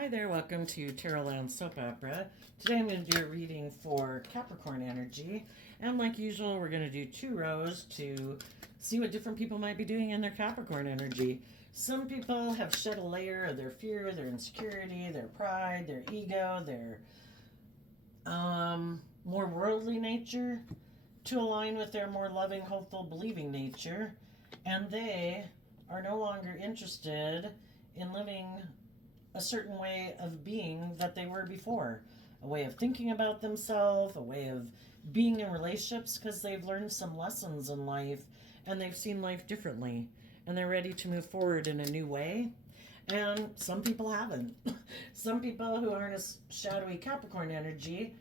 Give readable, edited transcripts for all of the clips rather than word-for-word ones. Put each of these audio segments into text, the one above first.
Hi there, welcome to Tarot Land Soap Opera. Today I'm going to do a reading for Capricorn energy. And like usual, we're going to do 2 rows to see what different people might be doing in their Capricorn energy. Some people have shed a layer of their fear, their insecurity, their pride, their ego, their more worldly nature to align with their more loving, hopeful, believing nature. And they are no longer interested in living a certain way of being that they were before, a way of thinking about themselves, a way of being in relationships because they've learned some lessons in life and they've seen life differently and they're ready to move forward in a new way. And some people haven't. Some people who aren't as shadowy Capricorn energy,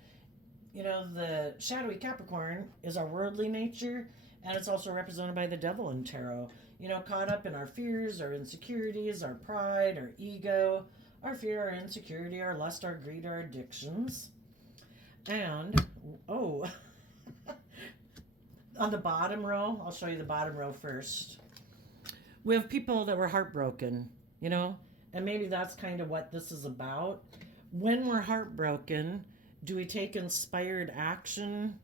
the shadowy Capricorn is our worldly nature and it's also represented by the devil in tarot. Caught up in our fears, our insecurities, our pride, our ego, our fear, our insecurity, our lust, our greed, our addictions. And, on the bottom row, I'll show you the bottom row first. We have people that were heartbroken, and maybe that's kind of what this is about. When we're heartbroken, do we take inspired action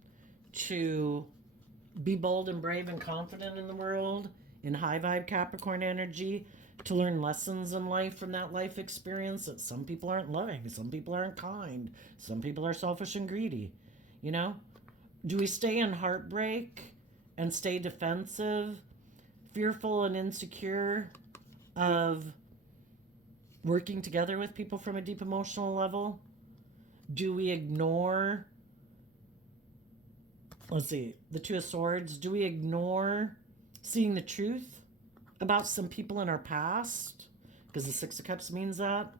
to be bold and brave and confident in the world, in high vibe Capricorn energy, to learn lessons in life from that life experience that some people aren't loving, some people aren't kind, some people are selfish and greedy, Do we stay in heartbreak and stay defensive, fearful and insecure of working together with people from a deep emotional level? Do we ignore, the Two of Swords, do we ignore seeing the truth about some people in our past? Because the Six of Cups means that.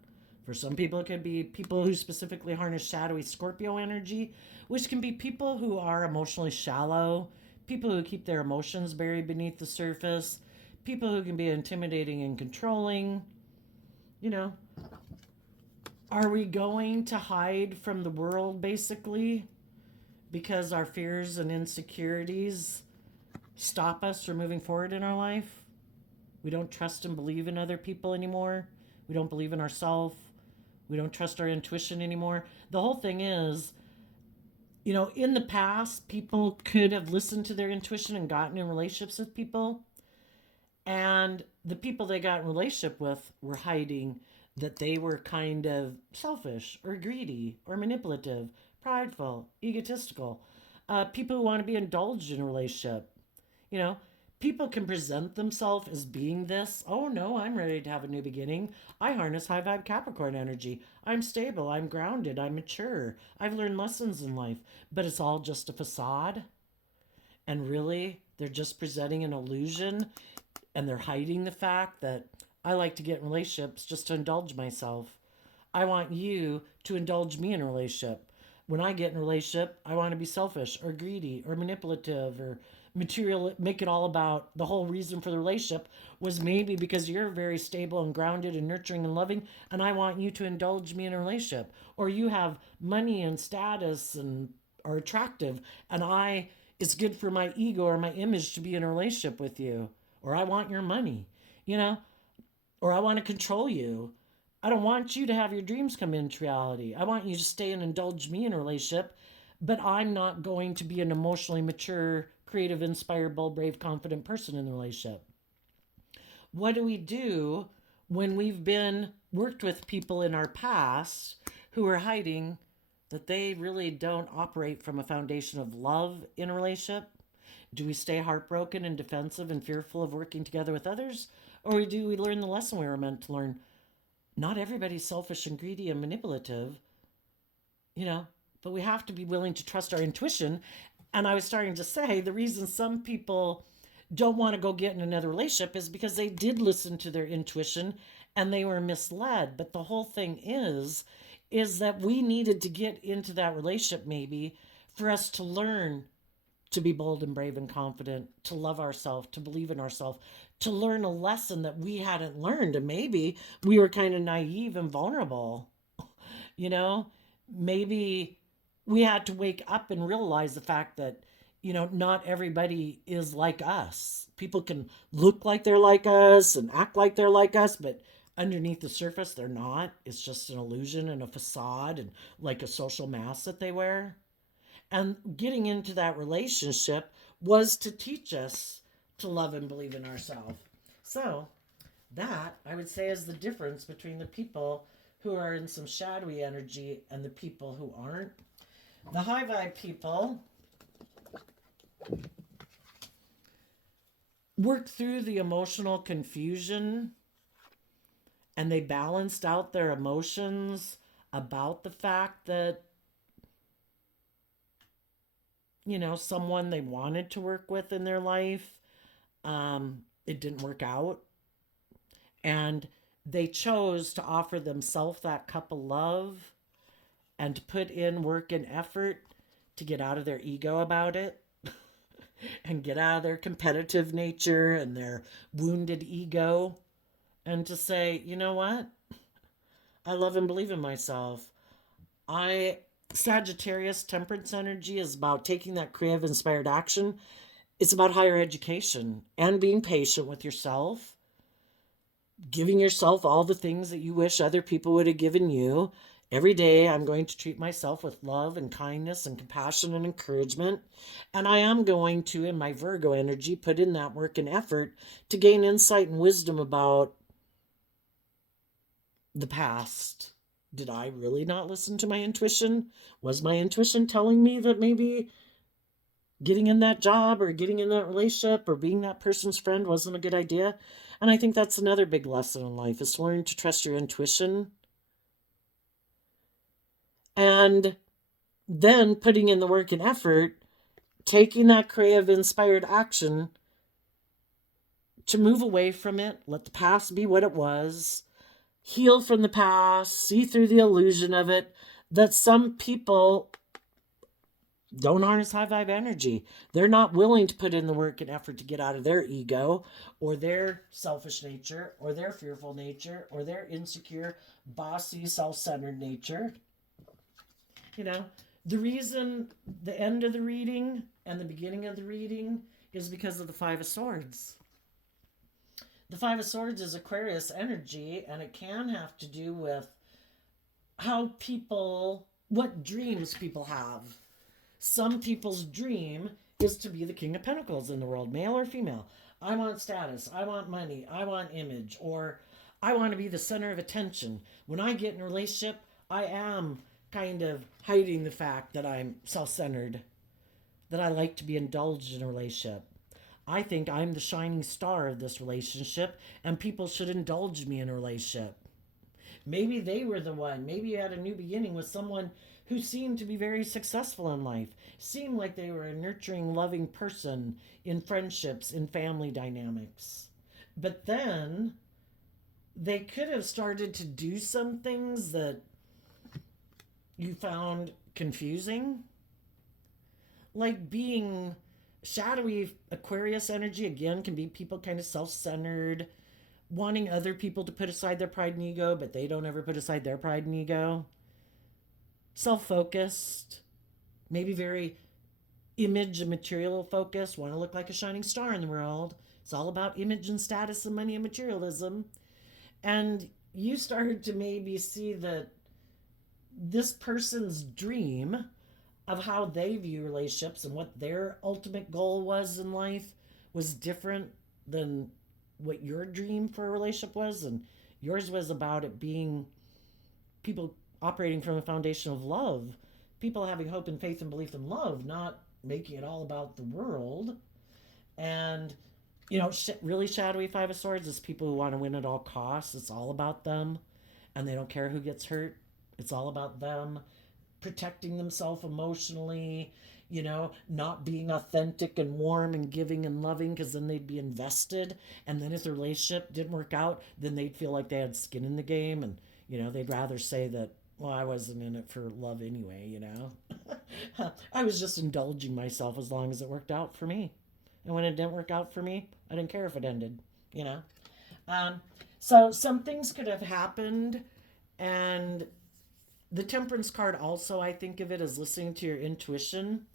For some people, it could be people who specifically harness shadowy Scorpio energy, which can be people who are emotionally shallow, people who keep their emotions buried beneath the surface, people who can be intimidating and controlling. Are we going to hide from the world, basically, because our fears and insecurities stop us from moving forward in our life? We don't trust and believe in other people anymore. We don't believe in ourselves. We don't trust our intuition anymore. The whole thing is, in the past, people could have listened to their intuition and gotten in relationships with people. And the people they got in relationship with were hiding that they were kind of selfish or greedy or manipulative, prideful, egotistical. People who want to be indulged in a relationship. People can present themselves as being this. Oh no, I'm ready to have a new beginning. I harness high vibe Capricorn energy. I'm stable, I'm grounded, I'm mature. I've learned lessons in life. But it's all just a facade. And really, they're just presenting an illusion and they're hiding the fact that I like to get in relationships just to indulge myself. I want you to indulge me in a relationship. When I get in a relationship, I want to be selfish or greedy or manipulative or material, make it all about the whole reason for the relationship was maybe because you're very stable and grounded and nurturing and loving, and I want you to indulge me in a relationship. Or you have money and status and are attractive, and it's good for my ego or my image to be in a relationship with you. Or I want your money, or I want to control you. I don't want you to have your dreams come into reality. I want you to stay and indulge me in a relationship, but I'm not going to be an emotionally mature, creative, inspired, bold, brave, confident person in the relationship. What do we do when we've been worked with people in our past who are hiding that they really don't operate from a foundation of love in a relationship? Do we stay heartbroken and defensive and fearful of working together with others? Or do we learn the lesson we were meant to learn? Not everybody's selfish and greedy and manipulative, but we have to be willing to trust our intuition. And I was starting to say the reason some people don't want to go get in another relationship is because they did listen to their intuition and they were misled. But the whole thing is that we needed to get into that relationship maybe for us to learn to be bold and brave and confident, to love ourselves, to believe in ourselves, to learn a lesson that we hadn't learned. And maybe we were kind of naive and vulnerable. Maybe we had to wake up and realize the fact that, not everybody is like us. People can look like they're like us and act like they're like us, but underneath the surface, they're not. It's just an illusion and a facade and like a social mask that they wear. And getting into that relationship was to teach us to love and believe in ourselves. So, that I would say is the difference between the people who are in some shadowy energy and the people who aren't. The high vibe people worked through the emotional confusion and they balanced out their emotions about the fact that, someone they wanted to work with in their life, it didn't work out. And they chose to offer themselves that cup of love and to put in work and effort to get out of their ego about it and get out of their competitive nature and their wounded ego and to say, you know what? I love and believe in myself. I Sagittarius temperance energy is about taking that creative inspired action. It's about higher education and being patient with yourself, giving yourself all the things that you wish other people would have given you. Every day, I'm going to treat myself with love and kindness and compassion and encouragement. And I am going to, in my Virgo energy, put in that work and effort to gain insight and wisdom about the past. Did I really not listen to my intuition? Was my intuition telling me that maybe getting in that job or getting in that relationship or being that person's friend wasn't a good idea? And I think that's another big lesson in life is to learn to trust your intuition and then putting in the work and effort, taking that creative inspired action to move away from it, let the past be what it was, heal from the past, see through the illusion of it, that some people don't harness high vibe energy. They're not willing to put in the work and effort to get out of their ego or their selfish nature or their fearful nature or their insecure, bossy, self centered nature. The reason the end of the reading and the beginning of the reading is because of the Five of Swords. The Five of Swords is Aquarius energy, and it can have to do with what dreams people have. Some people's dream is to be the King of Pentacles in the world, male or female. I want status, I want money, I want image, or I want to be the center of attention. When I get in a relationship, I am kind of hiding the fact that I'm self-centered, that I like to be indulged in a relationship. I think I'm the shining star of this relationship, and people should indulge me in a relationship. Maybe they were the one. Maybe you had a new beginning with someone who seemed to be very successful in life, seemed like they were a nurturing, loving person in friendships, in family dynamics. But then they could have started to do some things that you found confusing, like being shadowy Aquarius energy again can be people kind of self-centered, wanting other people to put aside their pride and ego, but they don't ever put aside their pride and ego. Self-focused, maybe very image and material focused, want to look like a shining star in the world. It's all about image and status and money and materialism. And you started to maybe see that this person's dream of how they view relationships and what their ultimate goal was in life was different than what your dream for a relationship was. And yours was about it being people operating from a foundation of love, people having hope and faith and belief in love, not making it all about the world. And really shadowy Five of Swords is people who want to win at all costs. It's all about them and they don't care who gets hurt. It's all about them protecting themselves emotionally, not being authentic and warm and giving and loving because then they'd be invested. And then if the relationship didn't work out, then they'd feel like they had skin in the game. And, they'd rather say that, well, I wasn't in it for love anyway, I was just indulging myself as long as it worked out for me. And when it didn't work out for me, I didn't care if it ended, So some things could have happened. And the Temperance card also, I think of it as listening to your intuition.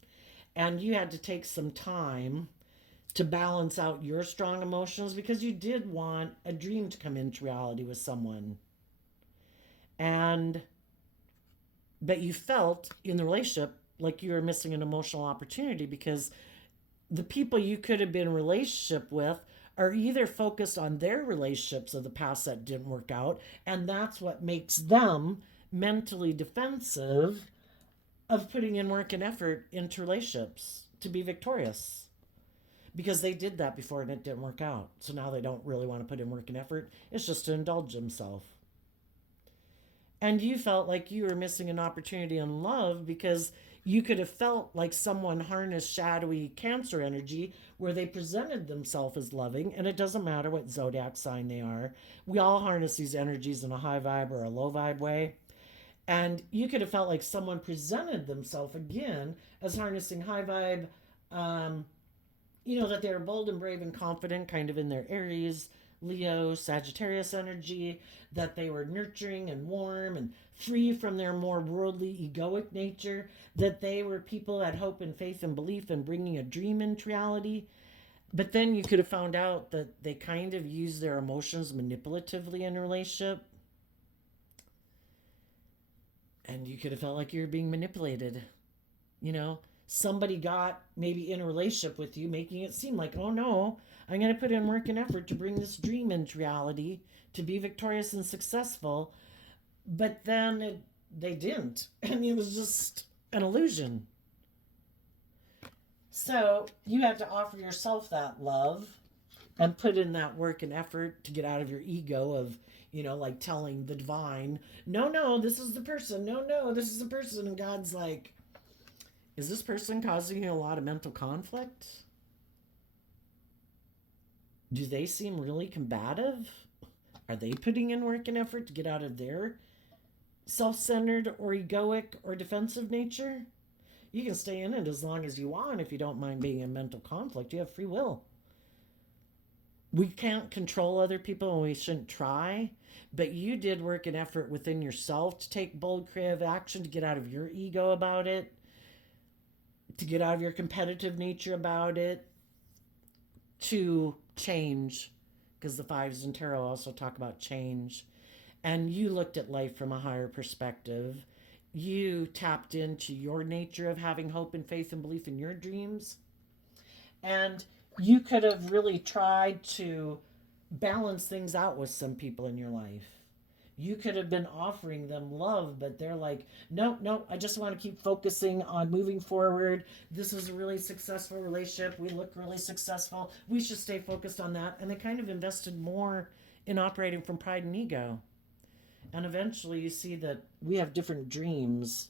And you had to take some time to balance out your strong emotions because you did want a dream to come into reality with someone. And but you felt in the relationship like you were missing an emotional opportunity because the people you could have been in a relationship with are either focused on their relationships of the past that didn't work out, and that's what makes them mentally defensive of putting in work and effort into relationships to be victorious because they did that before and it didn't work out. So now they don't really want to put in work and effort. It's just to indulge themselves. And you felt like you were missing an opportunity in love because you could have felt like someone harnessed shadowy Cancer energy where they presented themselves as loving, and it doesn't matter what zodiac sign they are. We all harness these energies in a high vibe or a low vibe way. And you could have felt like someone presented themselves again as harnessing high vibe, um, that they were bold and brave and confident, kind of in their Aries, Leo, Sagittarius energy, that they were nurturing and warm and free from their more worldly, egoic nature, that they were people that had hope and faith and belief in bringing a dream into reality. But then you could have found out that they kind of use their emotions manipulatively in a relationship. And you could have felt like you were being manipulated. Somebody got maybe in a relationship with you, making it seem like, oh no, I'm going to put in work and effort to bring this dream into reality, to be victorious and successful. But then they didn't. And it was just an illusion. So you have to offer yourself that love and put in that work and effort to get out of your ego of, like telling the divine, no, this is the person. No, this is the person. And God's like, is this person causing you a lot of mental conflict? Do they seem really combative? Are they putting in work and effort to get out of their self-centered or egoic or defensive nature? You can stay in it as long as you want if you don't mind being in mental conflict. You have free will. We can't control other people and we shouldn't try, but you did work and effort within yourself to take bold, creative action to get out of your ego about it, to get out of your competitive nature about it, to change, because the fives in tarot also talk about change. And you looked at life from a higher perspective. You tapped into your nature of having hope and faith and belief in your dreams. And you could have really tried to balance things out with some people in your life. You could have been offering them love, but they're like, no, I just want to keep focusing on moving forward. This is a really successful relationship. We look really successful. We should stay focused on that. And they kind of invested more in operating from pride and ego. And eventually you see that we have different dreams.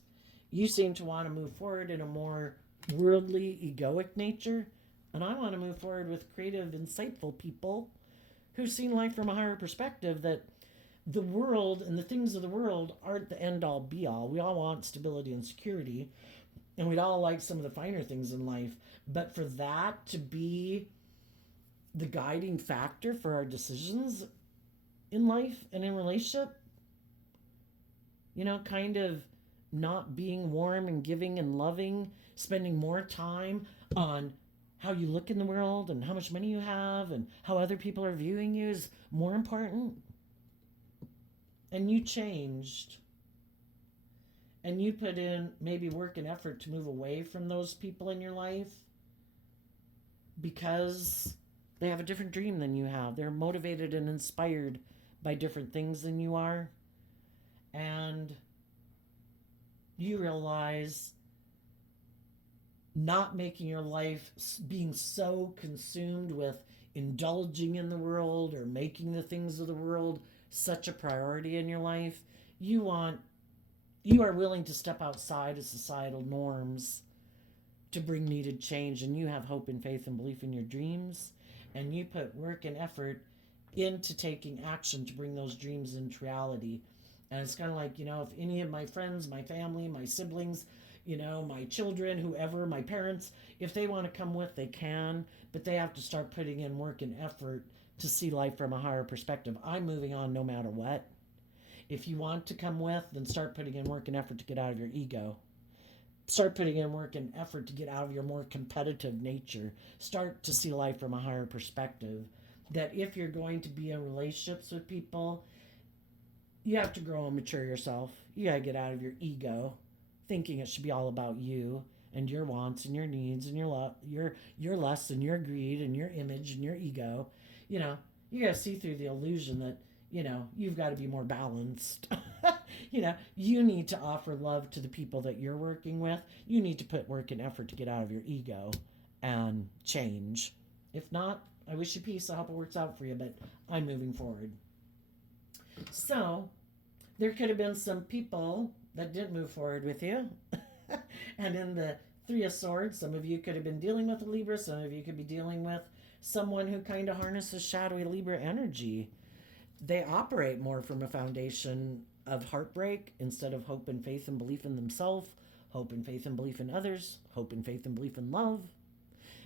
You seem to want to move forward in a more worldly, egoic nature. And I want to move forward with creative, insightful people who've seen life from a higher perspective, that the world and the things of the world aren't the end all be all. We all want stability and security, and we'd all like some of the finer things in life. But for that to be the guiding factor for our decisions in life and in relationship, kind of not being warm and giving and loving, spending more time on how you look in the world and how much money you have and how other people are viewing you is more important. And you changed. And you put in maybe work and effort to move away from those people in your life because they have a different dream than you have. They're motivated and inspired by different things than you are. And you realize not making your life being so consumed with indulging in the world or making the things of the world such a priority in your life. You are willing to step outside of societal norms to bring needed change, and you have hope and faith and belief in your dreams, and you put work and effort into taking action to bring those dreams into reality. And it's kind of like, if any of my friends, my family, my siblings, my children, whoever, my parents, if they want to come with, they can, but they have to start putting in work and effort to see life from a higher perspective. I'm moving on no matter what. If you want to come with, then start putting in work and effort to get out of your ego. Start putting in work and effort to get out of your more competitive nature. Start to see life from a higher perspective. That if you're going to be in relationships with people, you have to grow and mature yourself. You got to get out of your ego, thinking it should be all about you and your wants and your needs and your lust and your greed and your image and your ego. You know, you got to see through the illusion that, you know, you've got to be more balanced. You know, you need to offer love to the people that you're working with. You need to put work and effort to get out of your ego and change. If not, I wish you peace. I hope it works out for you, but I'm moving forward. So, there could have been some people that didn't move forward with you. And in the Three of Swords, some of you could have been dealing with a Libra, some of you could be dealing with someone who kind of harnesses shadowy Libra energy. They operate more from a foundation of heartbreak instead of hope and faith and belief in themselves, hope and faith and belief in others, hope and faith and belief in love.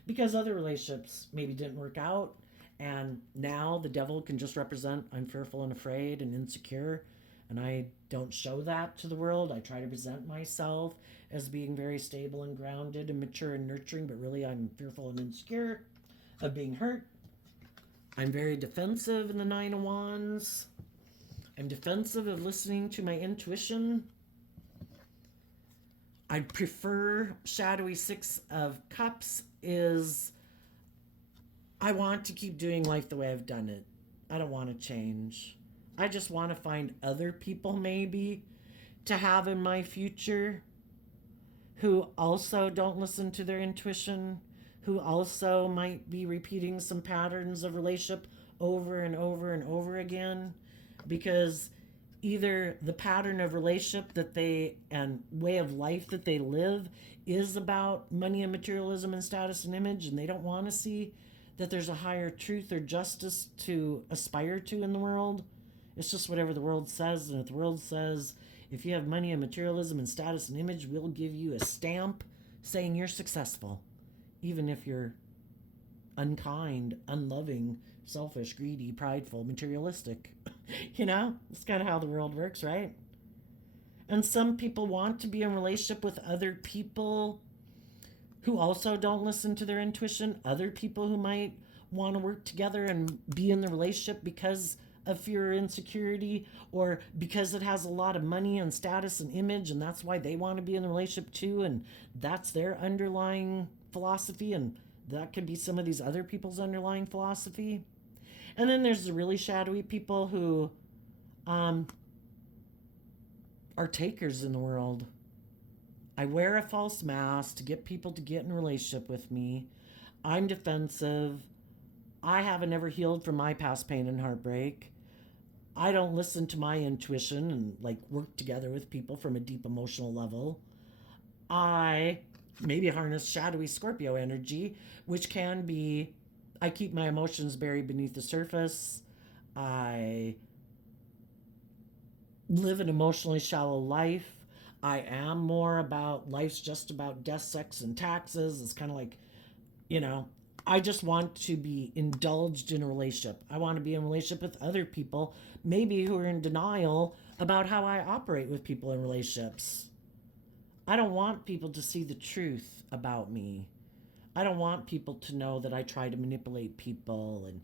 Because other relationships maybe didn't work out, and now the devil can just represent I'm fearful and afraid and insecure, and I don't show that to the world. I try to present myself as being very stable and grounded and mature and nurturing, but really I'm fearful and insecure of being hurt. I'm very defensive in the Nine of Wands. I'm defensive of listening to my intuition. I prefer shadowy Six of Cups is I want to keep doing life the way I've done it. I don't want to change. I just want to find other people maybe to have in my future who also don't listen to their intuition, who also might be repeating some patterns of relationship over and over and over again, because either the pattern of relationship that they and way of life that they live is about money and materialism and status and image, and they don't want to see that there's a higher truth or justice to aspire to in the world. It's just whatever the world says, and if the world says if you have money and materialism and status and image, we'll give you a stamp saying you're successful, even if you're unkind, unloving, selfish, greedy, prideful, materialistic. You know, it's kind of how the world works, right? And some people want to be in a relationship with other people who also don't listen to their intuition, other people who might want to work together and be in the relationship because of fear or insecurity, or because it has a lot of money and status and image, and that's why they want to be in the relationship too, and that's their underlying philosophy, and that could be some of these other people's underlying philosophy. And then there's the really shadowy people who are takers in the world. I wear a false mask to get people to get in a relationship with me. I'm defensive. I haven't ever healed from my past pain and heartbreak. I don't listen to my intuition and like work together with people from a deep emotional level. I maybe harness shadowy Scorpio energy, which can be I keep my emotions buried beneath the surface. I live an emotionally shallow life. I am more about life's just about death, sex, and taxes. It's kind of like, you know, I just want to be indulged in a relationship. I want to be in a relationship with other people, maybe who are in denial about how I operate with people in relationships. I don't want people to see the truth about me. I don't want people to know that I try to manipulate people and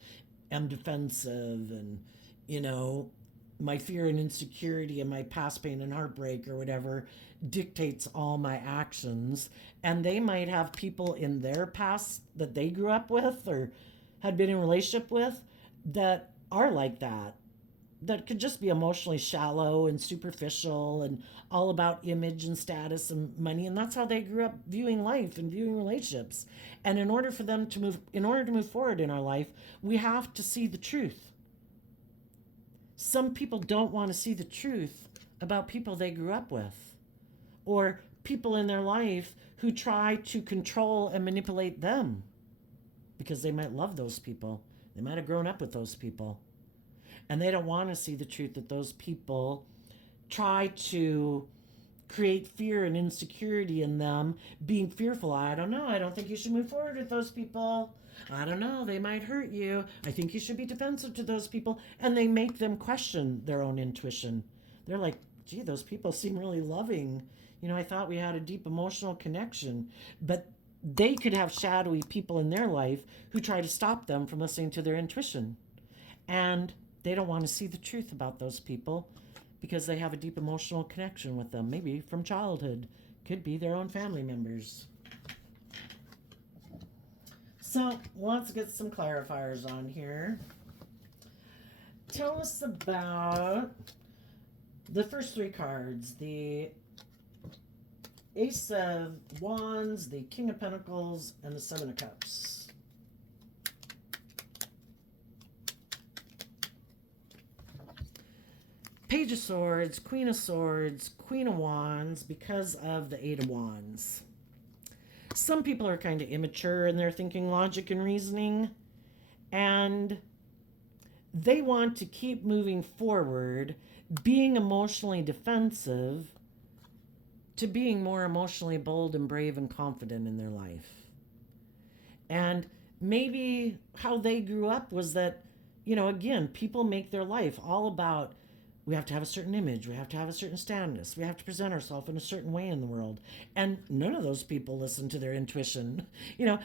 am defensive and, you know, my fear and insecurity and my past pain and heartbreak or whatever dictates all my actions. And they might have people in their past that they grew up with or had been in a relationship with that are like that, that could just be emotionally shallow and superficial and all about image and status and money. And that's how they grew up viewing life and viewing relationships. And in order to move forward in our life, we have to see the truth. Some people don't want to see the truth about people they grew up with, or people in their life who try to control and manipulate them because they might love those people. They might have grown up with those people. And they don't want to see the truth that those people try to create fear and insecurity in them, being fearful. I don't know. I don't think you should move forward with those people. I don't know. They might hurt you. I think you should be defensive to those people. And they make them question their own intuition. They're like, gee, those people seem really loving. I thought we had a deep emotional connection. But they could have shadowy people in their life who try to stop them from listening to their intuition. And they don't want to see the truth about those people because they have a deep emotional connection with them, maybe from childhood. Could be their own family members. So let's get some clarifiers on here. Tell us about the first three cards, the Ace of Wands, the King of Pentacles, and the Seven of Cups. Page of Swords, Queen of Swords, Queen of Wands, because of the Eight of Wands. Some people are kind of immature in their thinking, logic, and reasoning, and they want to keep moving forward, being emotionally defensive, to being more emotionally bold and brave and confident in their life. And maybe how they grew up was that, again, people make their life all about, we have to have a certain image, we have to have a certain status, we have to present ourselves in a certain way in the world. And none of those people listen to their intuition.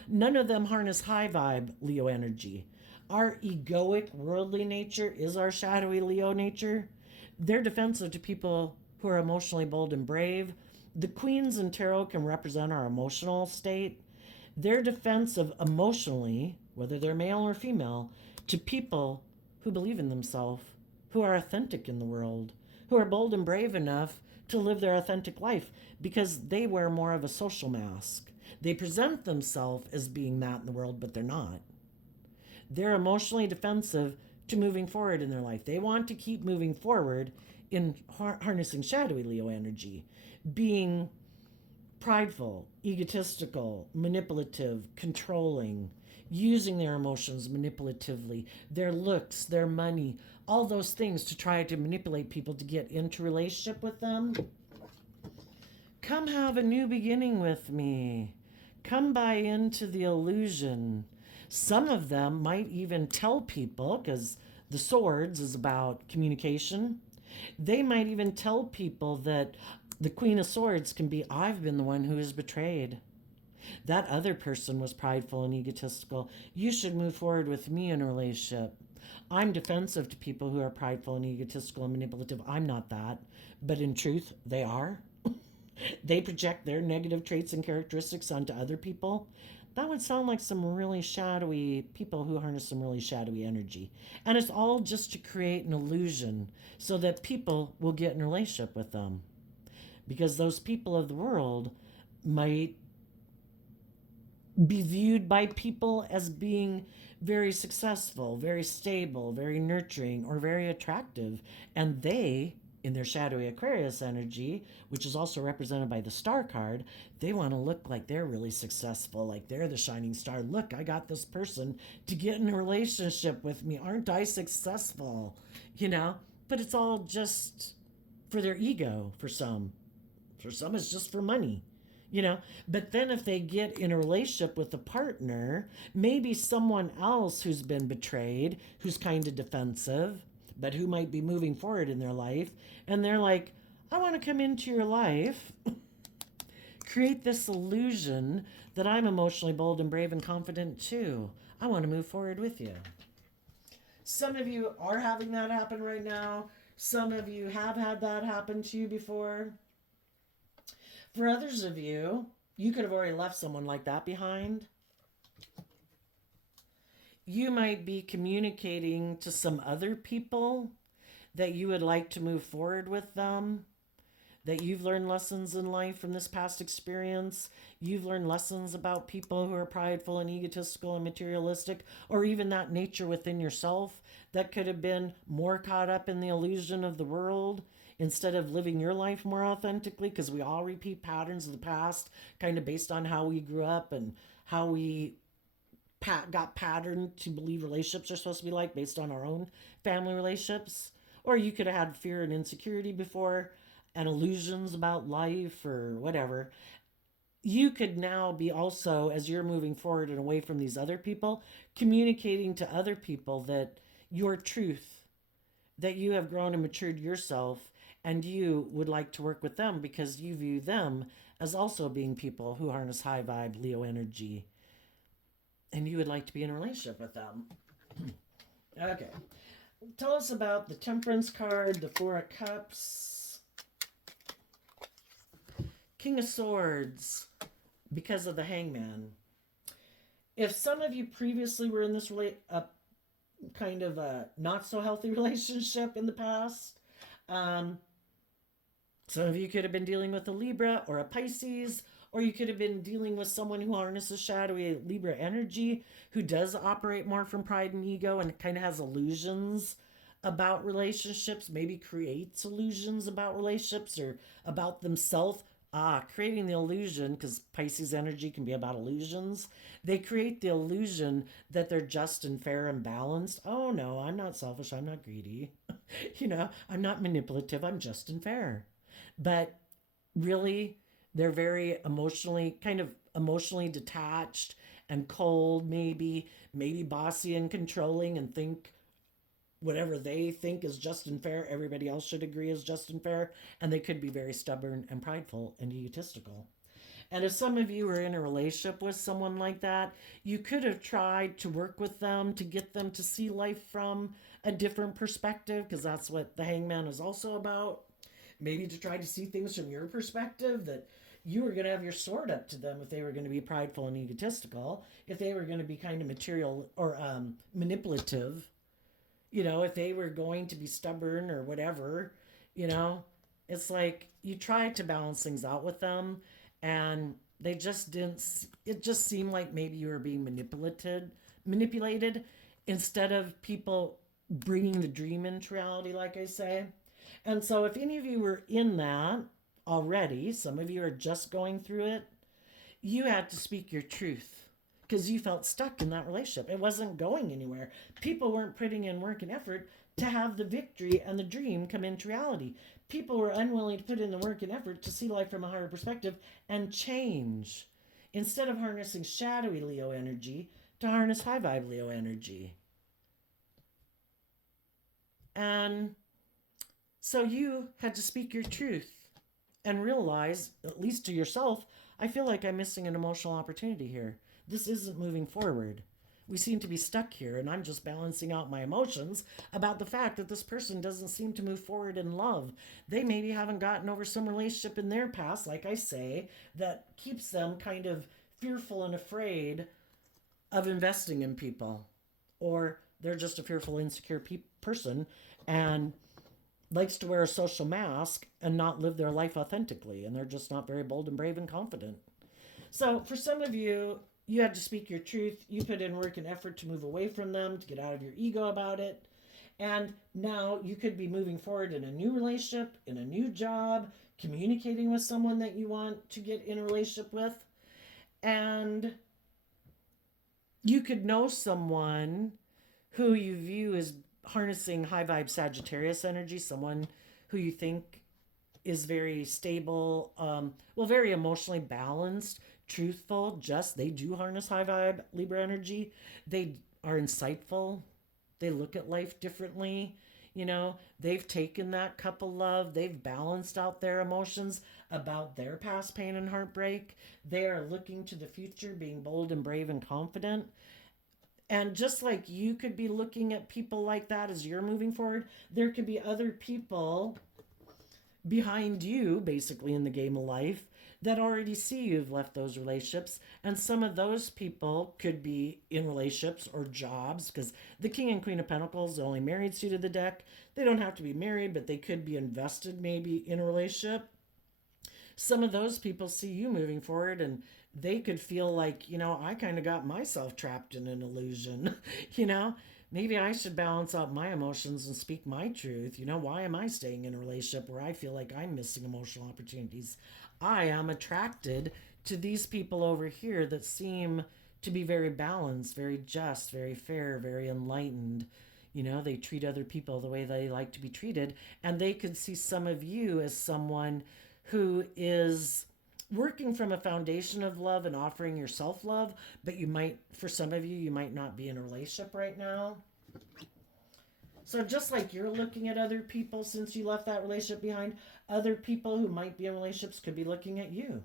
None of them harness high vibe Leo energy. Our egoic, worldly nature is our shadowy Leo nature. They're defensive to people who are emotionally bold and brave. The queens in tarot can represent our emotional state. They're defensive emotionally, whether they're male or female, to people who believe in themselves, who are authentic in the world, who are bold and brave enough to live their authentic life because they wear more of a social mask. They present themselves as being that in the world, but they're not. They're emotionally defensive to moving forward in their life. They want to keep moving forward in harnessing shadowy Leo energy, being prideful, egotistical, manipulative, controlling, using their emotions manipulatively, their looks, their money, all those things to try to manipulate people to get into relationship with them. Come have a new beginning with me. Come buy into the illusion. Some of them might even tell people, because the swords is about communication, they might even tell people that the Queen of Swords can be, I've been the one who is betrayed. That other person was prideful and egotistical. You should move forward with me in a relationship. I'm defensive to people who are prideful and egotistical and manipulative. I'm not that. But in truth, they are. They project their negative traits and characteristics onto other people. That would sound like some really shadowy people who harness some really shadowy energy. And it's all just to create an illusion so that people will get in a relationship with them. Because those people of the world might be viewed by people as being very successful, very stable, very nurturing, or very attractive. And they, in their shadowy Aquarius energy, which is also represented by the star card, they want to look like they're really successful, like they're the shining star. Look, I got this person to get in a relationship with me. Aren't I successful? But it's all just for their ego for some. For some, it's just for money. But then if they get in a relationship with a partner, maybe someone else who's been betrayed, who's kind of defensive, but who might be moving forward in their life, and they're like, I want to come into your life, create this illusion that I'm emotionally bold and brave and confident too. I want to move forward with you. Some of you are having that happen right now. Some of you have had that happen to you before. For others of you, you could have already left someone like that behind. You might be communicating to some other people that you would like to move forward with them, that you've learned lessons in life from this past experience. You've learned lessons about people who are prideful and egotistical and materialistic, or even that nature within yourself that could have been more caught up in the illusion of the world instead of living your life more authentically, because we all repeat patterns of the past, kind of based on how we grew up and how we got patterned to believe relationships are supposed to be like based on our own family relationships. Or you could have had fear and insecurity before and illusions about life or whatever. You could now be also, as you're moving forward and away from these other people, communicating to other people that your truth, that you have grown and matured yourself, and you would like to work with them because you view them as also being people who harness high vibe Leo energy, and you would like to be in a relationship with them. Okay. Tell us about the Temperance card, the Four of Cups, King of Swords, because of the Hangman. If some of you previously were in this kind of a not so healthy relationship in the past, some of you could have been dealing with a Libra or a Pisces, or you could have been dealing with someone who harnesses shadowy Libra energy, who does operate more from pride and ego and kind of has illusions about relationships, maybe creates illusions about relationships or about themselves. Creating the illusion, because Pisces energy can be about illusions. They create the illusion that they're just and fair and balanced. Oh no, I'm not selfish, I'm not greedy. I'm not manipulative, I'm just and fair. But really, they're very emotionally detached and cold, maybe bossy and controlling, and think whatever they think is just and fair, everybody else should agree is just and fair. And they could be very stubborn and prideful and egotistical. And if some of you are in a relationship with someone like that, you could have tried to work with them to get them to see life from a different perspective, because that's what the Hangman is also about. Maybe to try to see things from your perspective, that you were going to have your sword up to them if they were going to be prideful and egotistical, if they were going to be kind of material or manipulative, if they were going to be stubborn or whatever, it's like you try to balance things out with them, and they just didn't. It just seemed like maybe you were being manipulated instead of people bringing the dream into reality, like I say. And so, if any of you were in that already, some of you are just going through it, you had to speak your truth because you felt stuck in that relationship. It wasn't going anywhere. People weren't putting in work and effort to have the victory and the dream come into reality. People were unwilling to put in the work and effort to see life from a higher perspective and change. Instead of harnessing shadowy Leo energy, to harness high vibe Leo energy. And so you had to speak your truth and realize, at least to yourself, I feel like I'm missing an emotional opportunity here. This isn't moving forward. We seem to be stuck here, and I'm just balancing out my emotions about the fact that this person doesn't seem to move forward in love. They maybe haven't gotten over some relationship in their past, like I say, that keeps them kind of fearful and afraid of investing in people. Or they're just a fearful, insecure person and likes to wear a social mask and not live their life authentically, and they're just not very bold and brave and confident. So for some of you, you had to speak your truth. You put in work and effort to move away from them, to get out of your ego about it. And now you could be moving forward in a new relationship, in a new job, communicating with someone that you want to get in a relationship with. And you could know someone who you view as harnessing high vibe Sagittarius energy, someone who you think is very stable, very emotionally balanced, truthful, they do harness high vibe Libra energy. They are insightful. They look at life differently. They've taken that cup of love. They've balanced out their emotions about their past pain and heartbreak. They are looking to the future, being bold and brave and confident. And just like you could be looking at people like that as you're moving forward, there could be other people behind you, basically in the game of life, that already see you've left those relationships. And some of those people could be in relationships or jobs, because the King and Queen of Pentacles, the only married suit of the deck, they don't have to be married, but they could be invested maybe in a relationship. Some of those people see you moving forward, and they could feel like, I kind of got myself trapped in an illusion. Maybe I should balance out my emotions and speak my truth. Why am I staying in a relationship where I feel like I'm missing emotional opportunities? I am attracted to these people over here that seem to be very balanced, very just, very fair, very enlightened. They treat other people the way they like to be treated. And they could see some of you as someone who is working from a foundation of love and offering yourself love, but for some of you, you might not be in a relationship right now. So just like you're looking at other people since you left that relationship behind, other people who might be in relationships could be looking at you.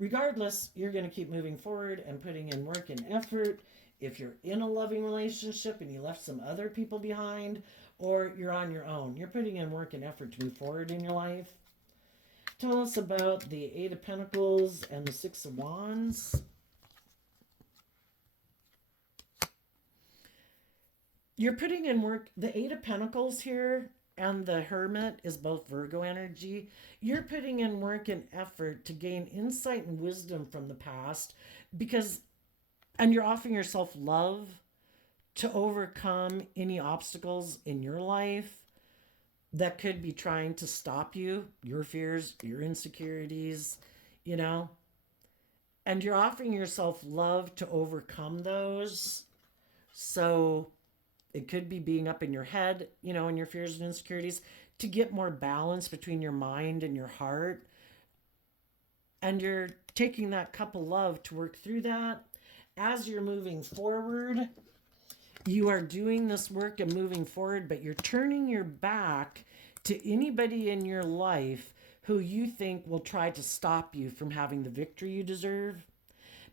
Regardless, you're going to keep moving forward and putting in work and effort. If you're in a loving relationship and you left some other people behind, or you're on your own, you're putting in work and effort to move forward in your life. Tell us about the Eight of Pentacles and the Six of Wands. You're putting in work. The Eight of Pentacles here and the Hermit is both Virgo energy. You're putting in work and effort to gain insight and wisdom from the past and you're offering yourself love to overcome any obstacles in your life that could be trying to stop you, your fears, your insecurities, and you're offering yourself love to overcome those. So it could be being up in your head, and your fears and insecurities, to get more balance between your mind and your heart. And you're taking that cup of love to work through that. As you're moving forward, you are doing this work and moving forward, but you're turning your back to anybody in your life who you think will try to stop you from having the victory you deserve.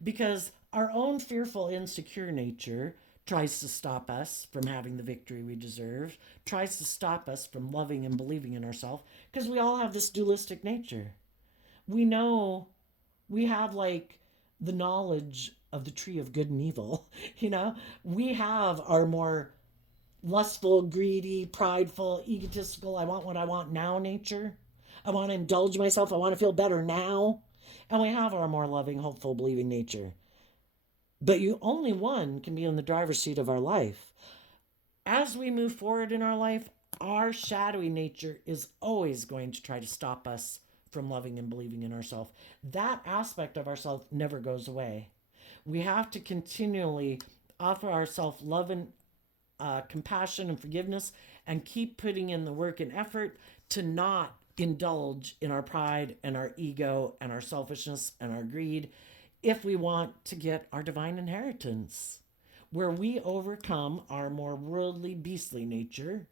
Because our own fearful, insecure nature tries to stop us from having the victory we deserve, tries to stop us from loving and believing in ourselves, because we all have this dualistic nature. We know we have the knowledge of the tree of good and evil. We have our more lustful, greedy, prideful, egotistical, I want what I want now nature. I want to indulge myself. I want to feel better now. And we have our more loving, hopeful, believing nature. But only one can be in the driver's seat of our life. As we move forward in our life, our shadowy nature is always going to try to stop us from loving and believing in ourselves. That aspect of ourselves never goes away. We have to continually offer ourselves love and compassion and forgiveness, and keep putting in the work and effort to not indulge in our pride and our ego and our selfishness and our greed, if we want to get our divine inheritance, where we overcome our more worldly, beastly nature,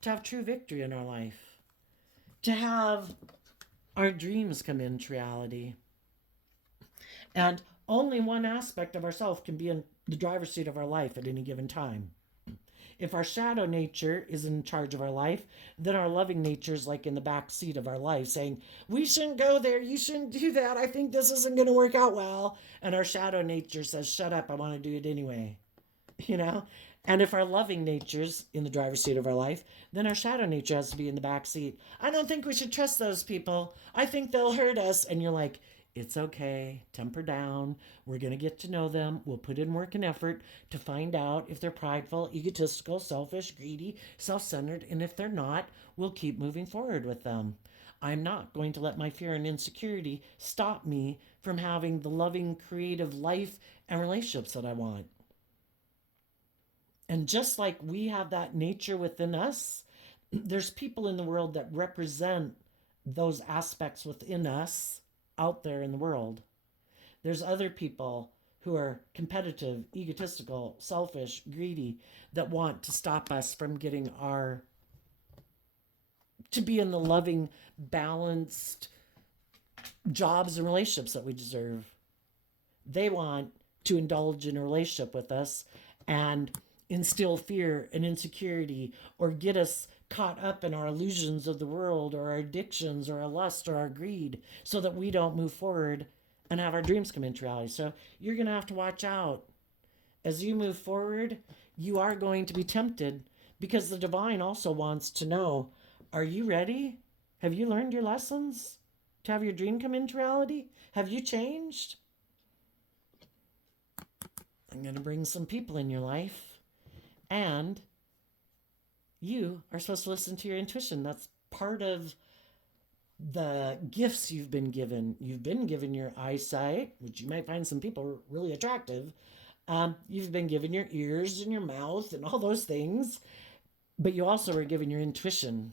to have true victory in our life, to have our dreams come into reality. And only one aspect of ourselves can be in the driver's seat of our life at any given time. If our shadow nature is in charge of our life, then our loving nature is in the back seat of our life saying, we shouldn't go there, you shouldn't do that, I think this isn't going to work out well. And our shadow nature says, shut up, I want to do it anyway. And if our loving nature's in the driver's seat of our life, then our shadow nature has to be in the back seat. I don't think we should trust those people. I think they'll hurt us. And you're like, it's okay, temper down. We're going to get to know them. We'll put in work and effort to find out if they're prideful, egotistical, selfish, greedy, self-centered. And if they're not, we'll keep moving forward with them. I'm not going to let my fear and insecurity stop me from having the loving, creative life and relationships that I want. And just like we have that nature within us, there's people in the world that represent those aspects within us out there in the world. There's other people who are competitive, egotistical, selfish, greedy, that want to stop us from getting to be in the loving, balanced jobs and relationships that we deserve. They want to indulge in a relationship with us and instill fear and insecurity, or get us caught up in our illusions of the world, or our addictions, or our lust, or our greed, so that we don't move forward and have our dreams come into reality. So you're going to have to watch out. As you move forward, you are going to be tempted, because the divine also wants to know, are you ready? Have you learned your lessons to have your dream come into reality? Have you changed? I'm going to bring some people in your life, and you are supposed to listen to your intuition. That's part of the gifts you've been given. You've been given your eyesight, which you might find some people really attractive. You've been given your ears and your mouth and all those things, but you also were given your intuition.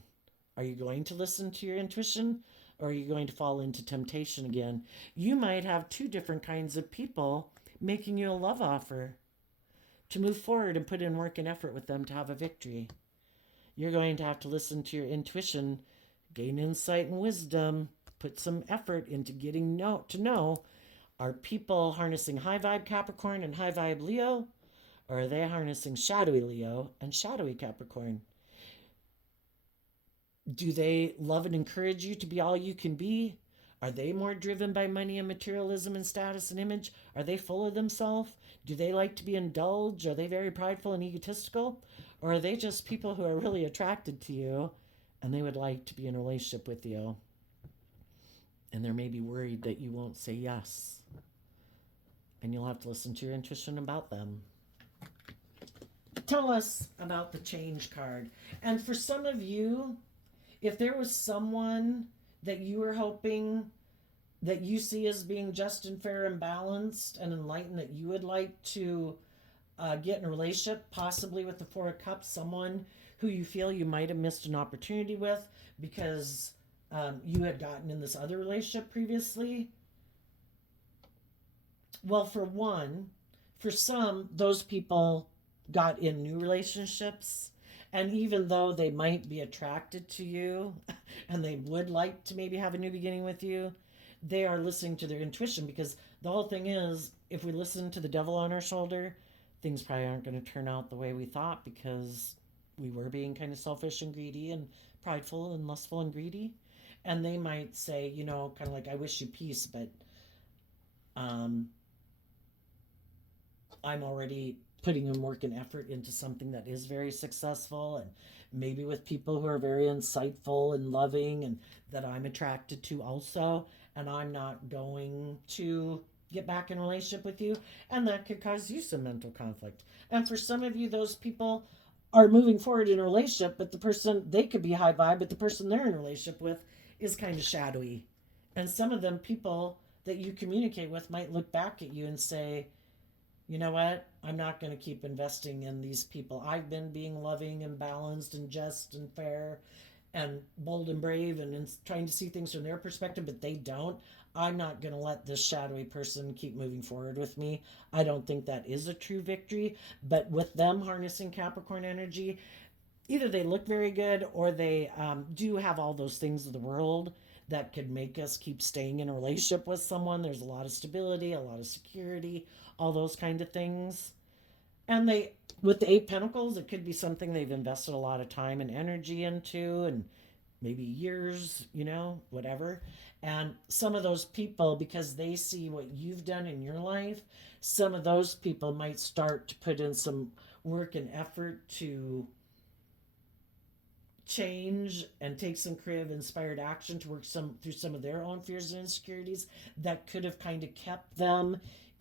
Are you going to listen to your intuition, or are you going to fall into temptation again? You might have two different kinds of people making you a love offer to move forward and put in work and effort with them to have a victory. You're going to have to listen to your intuition, gain insight and wisdom, put some effort into getting to know, are people harnessing high vibe Capricorn and high vibe Leo? Or are they harnessing shadowy Leo and shadowy Capricorn? Do they love and encourage you to be all you can be? Are they more driven by money and materialism and status and image? Are they full of themselves? Do they like to be indulged? Are they very prideful and egotistical? Or are they just people who are really attracted to you and they would like to be in a relationship with you? And they're maybe worried that you won't say yes. And you'll have to listen to your intuition about them. Tell us about the change card. And for some of you, if there was someone that you were hoping that you see as being just and fair and balanced and enlightened that you would like to get in a relationship, possibly with the Four of Cups, someone who you feel you might have missed an opportunity with because you had gotten in this other relationship previously. Well, for one, for some, those people got in new relationships. And even though they might be attracted to you and they would like to maybe have a new beginning with you, they are listening to their intuition, because the whole thing is, if we listen to the devil on our shoulder, things probably aren't going to turn out the way we thought, because we were being kind of selfish and greedy and prideful and lustful and greedy. And they might say, you know, kind of like, I wish you peace, but I'm already putting in work and effort into something that is very successful, and maybe with people who are very insightful and loving and that I'm attracted to also, and I'm not going to get back in a relationship with you, and that could cause you some mental conflict. And for some of you, those people are moving forward in a relationship, but the person, they could be high vibe, but the person they're in a relationship with is kind of shadowy. And some of them, people that you communicate with, might look back at you and say, you know what? I'm not going to keep investing in these people. I've been being loving and balanced and just and fair and bold and brave and trying to see things from their perspective, but they don't. I'm not going to let this shadowy person keep moving forward with me. I don't think that is a true victory. But with them harnessing Capricorn energy, either they look very good or they do have all those things of the world that could make us keep staying in a relationship with someone. There's a lot of stability, a lot of security, all those kind of things. And they, with the Eight Pentacles, it could be something they've invested a lot of time and energy into, and maybe years, you know, whatever. And some of those people, because they see what you've done in your life, some of those people might start to put in some work and effort to change and take some creative inspired action to work through some of their own fears and insecurities that could have kind of kept them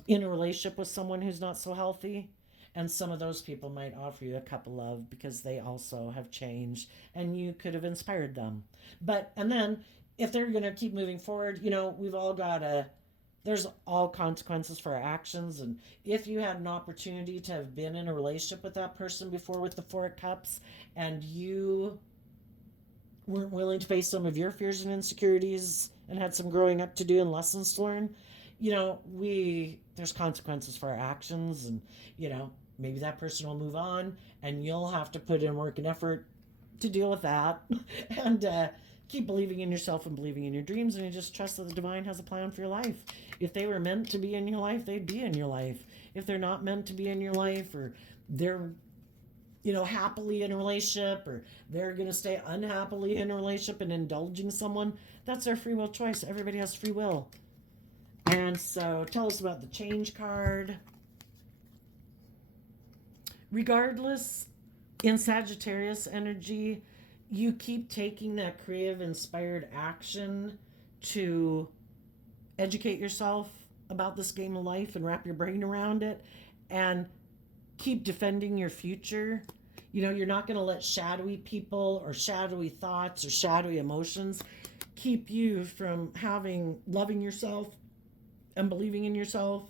in a relationship with someone who's not so healthy. And some of those people might offer you a cup of love because they also have changed and you could have inspired them. But, and then if they're going to keep moving forward, you know, we've all got to, there's all consequences for our actions. And if you had an opportunity to have been in a relationship with that person before with the Four of Cups, and you weren't willing to face some of your fears and insecurities and had some growing up to do and lessons to learn, you know, there's consequences for our actions, and, you know, maybe that person will move on and you'll have to put in work and effort to deal with that and keep believing in yourself and believing in your dreams, and you just trust that the divine has a plan for your life. If they were meant to be in your life, they'd be in your life. If they're not meant to be in your life, or they're, you know, happily in a relationship, or they're going to stay unhappily in a relationship and indulging someone, that's their free will choice. Everybody has free will. And so tell us about the change card. Regardless, in Sagittarius energy, you keep taking that creative, inspired action to educate yourself about this game of life and wrap your brain around it and keep defending your future. You know, you're not going to let shadowy people or shadowy thoughts or shadowy emotions keep you from loving yourself and believing in yourself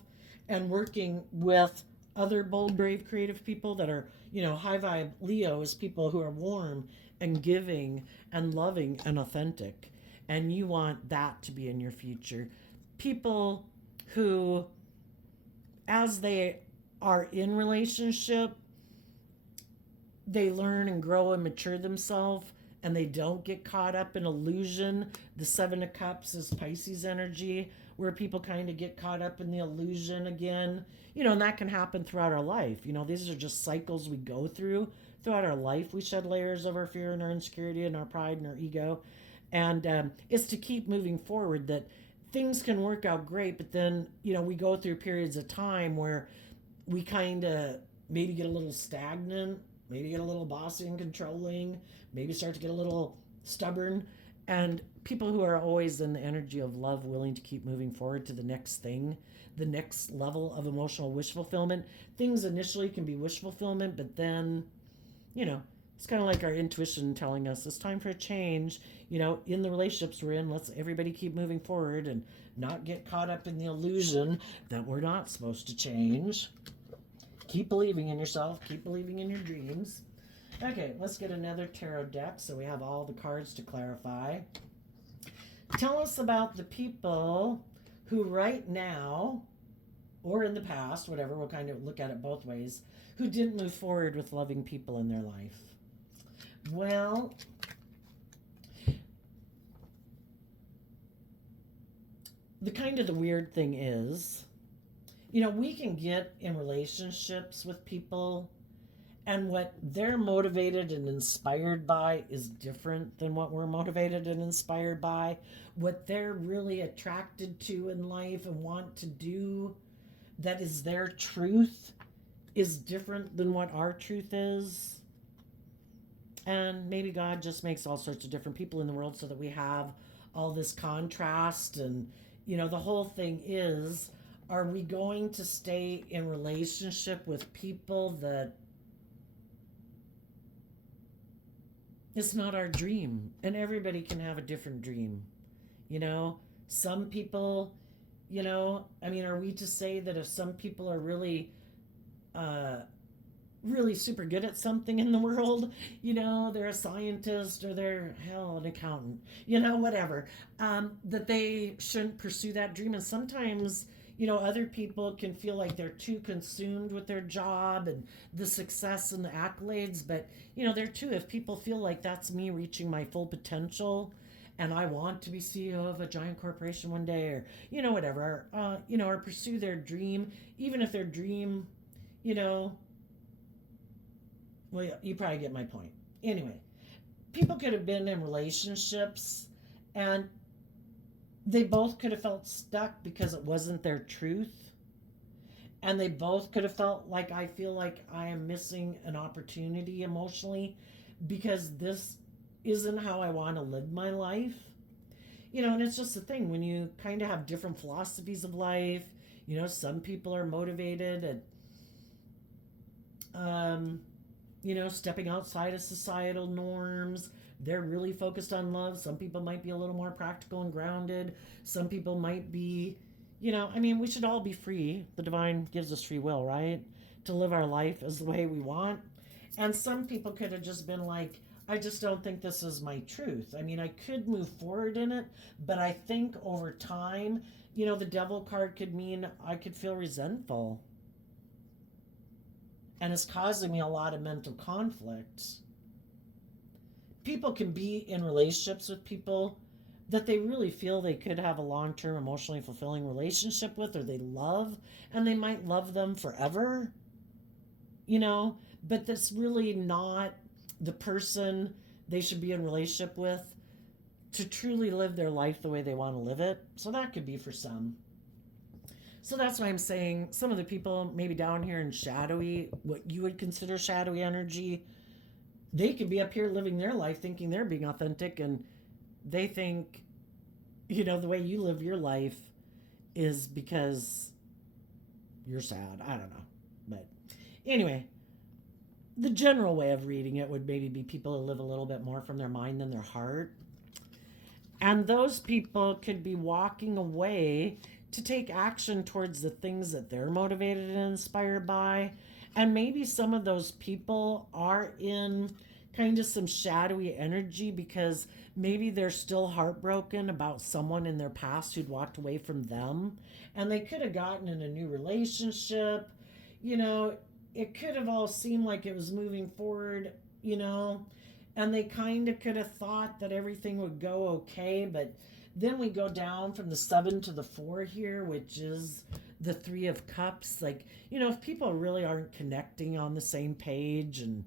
and working with other bold, brave, creative people that are, you know, high vibe Leo is people who are warm and giving and loving and authentic. And you want that to be in your future. People who, as they are in relationship, they learn and grow and mature themselves, and they don't get caught up in illusion. The Seven of Cups is Pisces energy, where people kind of get caught up in the illusion again. And that can happen throughout our life. These are just cycles we go through throughout our life. We shed layers of our fear and our insecurity and our pride and our ego. And it's to keep moving forward that things can work out great, but then, we go through periods of time where we kind of maybe get a little stagnant, maybe get a little bossy and controlling, maybe start to get a little stubborn. And people who are always in the energy of love, willing to keep moving forward to the next thing, the next level of emotional wish fulfillment. Things initially can be wish fulfillment, but then, it's kind of like our intuition telling us it's time for a change. In the relationships we're in, let's everybody keep moving forward and not get caught up in the illusion that we're not supposed to change. Keep believing in yourself. Keep believing in your dreams. Okay, let's get another tarot deck so we have all the cards to clarify. Tell us about the people who right now, or in the past, whatever, we'll kind of look at it both ways, who didn't move forward with loving people in their life. Well, the weird thing is, we can get in relationships with people, and what they're motivated and inspired by is different than what we're motivated and inspired by. What they're really attracted to in life and want to do, that is their truth, is different than what our truth is. And maybe God just makes all sorts of different people in the world so that we have all this contrast. And, the whole thing is, are we going to stay in relationship with people that it's not our dream? And everybody can have a different dream. Some people, are we to say that if some people are really super good at something in the world, they're a scientist or they're an accountant, whatever, that they shouldn't pursue that dream? And sometimes, other people can feel like they're too consumed with their job and the success and the accolades. But, there too, if people feel like that's me reaching my full potential and I want to be CEO of a giant corporation one day, or, whatever, or pursue their dream, even if their dream, well, you probably get my point. Anyway, people could have been in relationships and they both could have felt stuck because it wasn't their truth. And they both could have felt like, I feel like I am missing an opportunity emotionally because this isn't how I want to live my life. And it's just the thing when you kind of have different philosophies of life. Some people are motivated at stepping outside of societal norms. They're really focused on love. Some people might be a little more practical and grounded. Some people might be, we should all be free. The divine gives us free will, right? To live our life as the way we want. And some people could have just been like, I just don't think this is my truth. I could move forward in it, but I think over time, the devil card could mean I could feel resentful. And it's causing me a lot of mental conflict. People can be in relationships with people that they really feel they could have a long-term emotionally fulfilling relationship with, or they love, and they might love them forever, but that's really not the person they should be in relationship with to truly live their life the way they want to live it. So that could be for some. So that's why I'm saying some of the people maybe down here in shadowy, what you would consider shadowy energy, they could be up here living their life thinking they're being authentic, and they think, the way you live your life is because you're sad. I don't know. But anyway, the general way of reading it would maybe be people who live a little bit more from their mind than their heart. And those people could be walking away to take action towards the things that they're motivated and inspired by. And maybe some of those people are in kind of some shadowy energy because maybe they're still heartbroken about someone in their past who'd walked away from them. And they could have gotten in a new relationship, it could have all seemed like it was moving forward, you know, and they kind of could have thought that everything would go okay, but then we go down from the 7 to the 4 here, which is the 3 of cups. Like, you know, if people really aren't connecting on the same page, and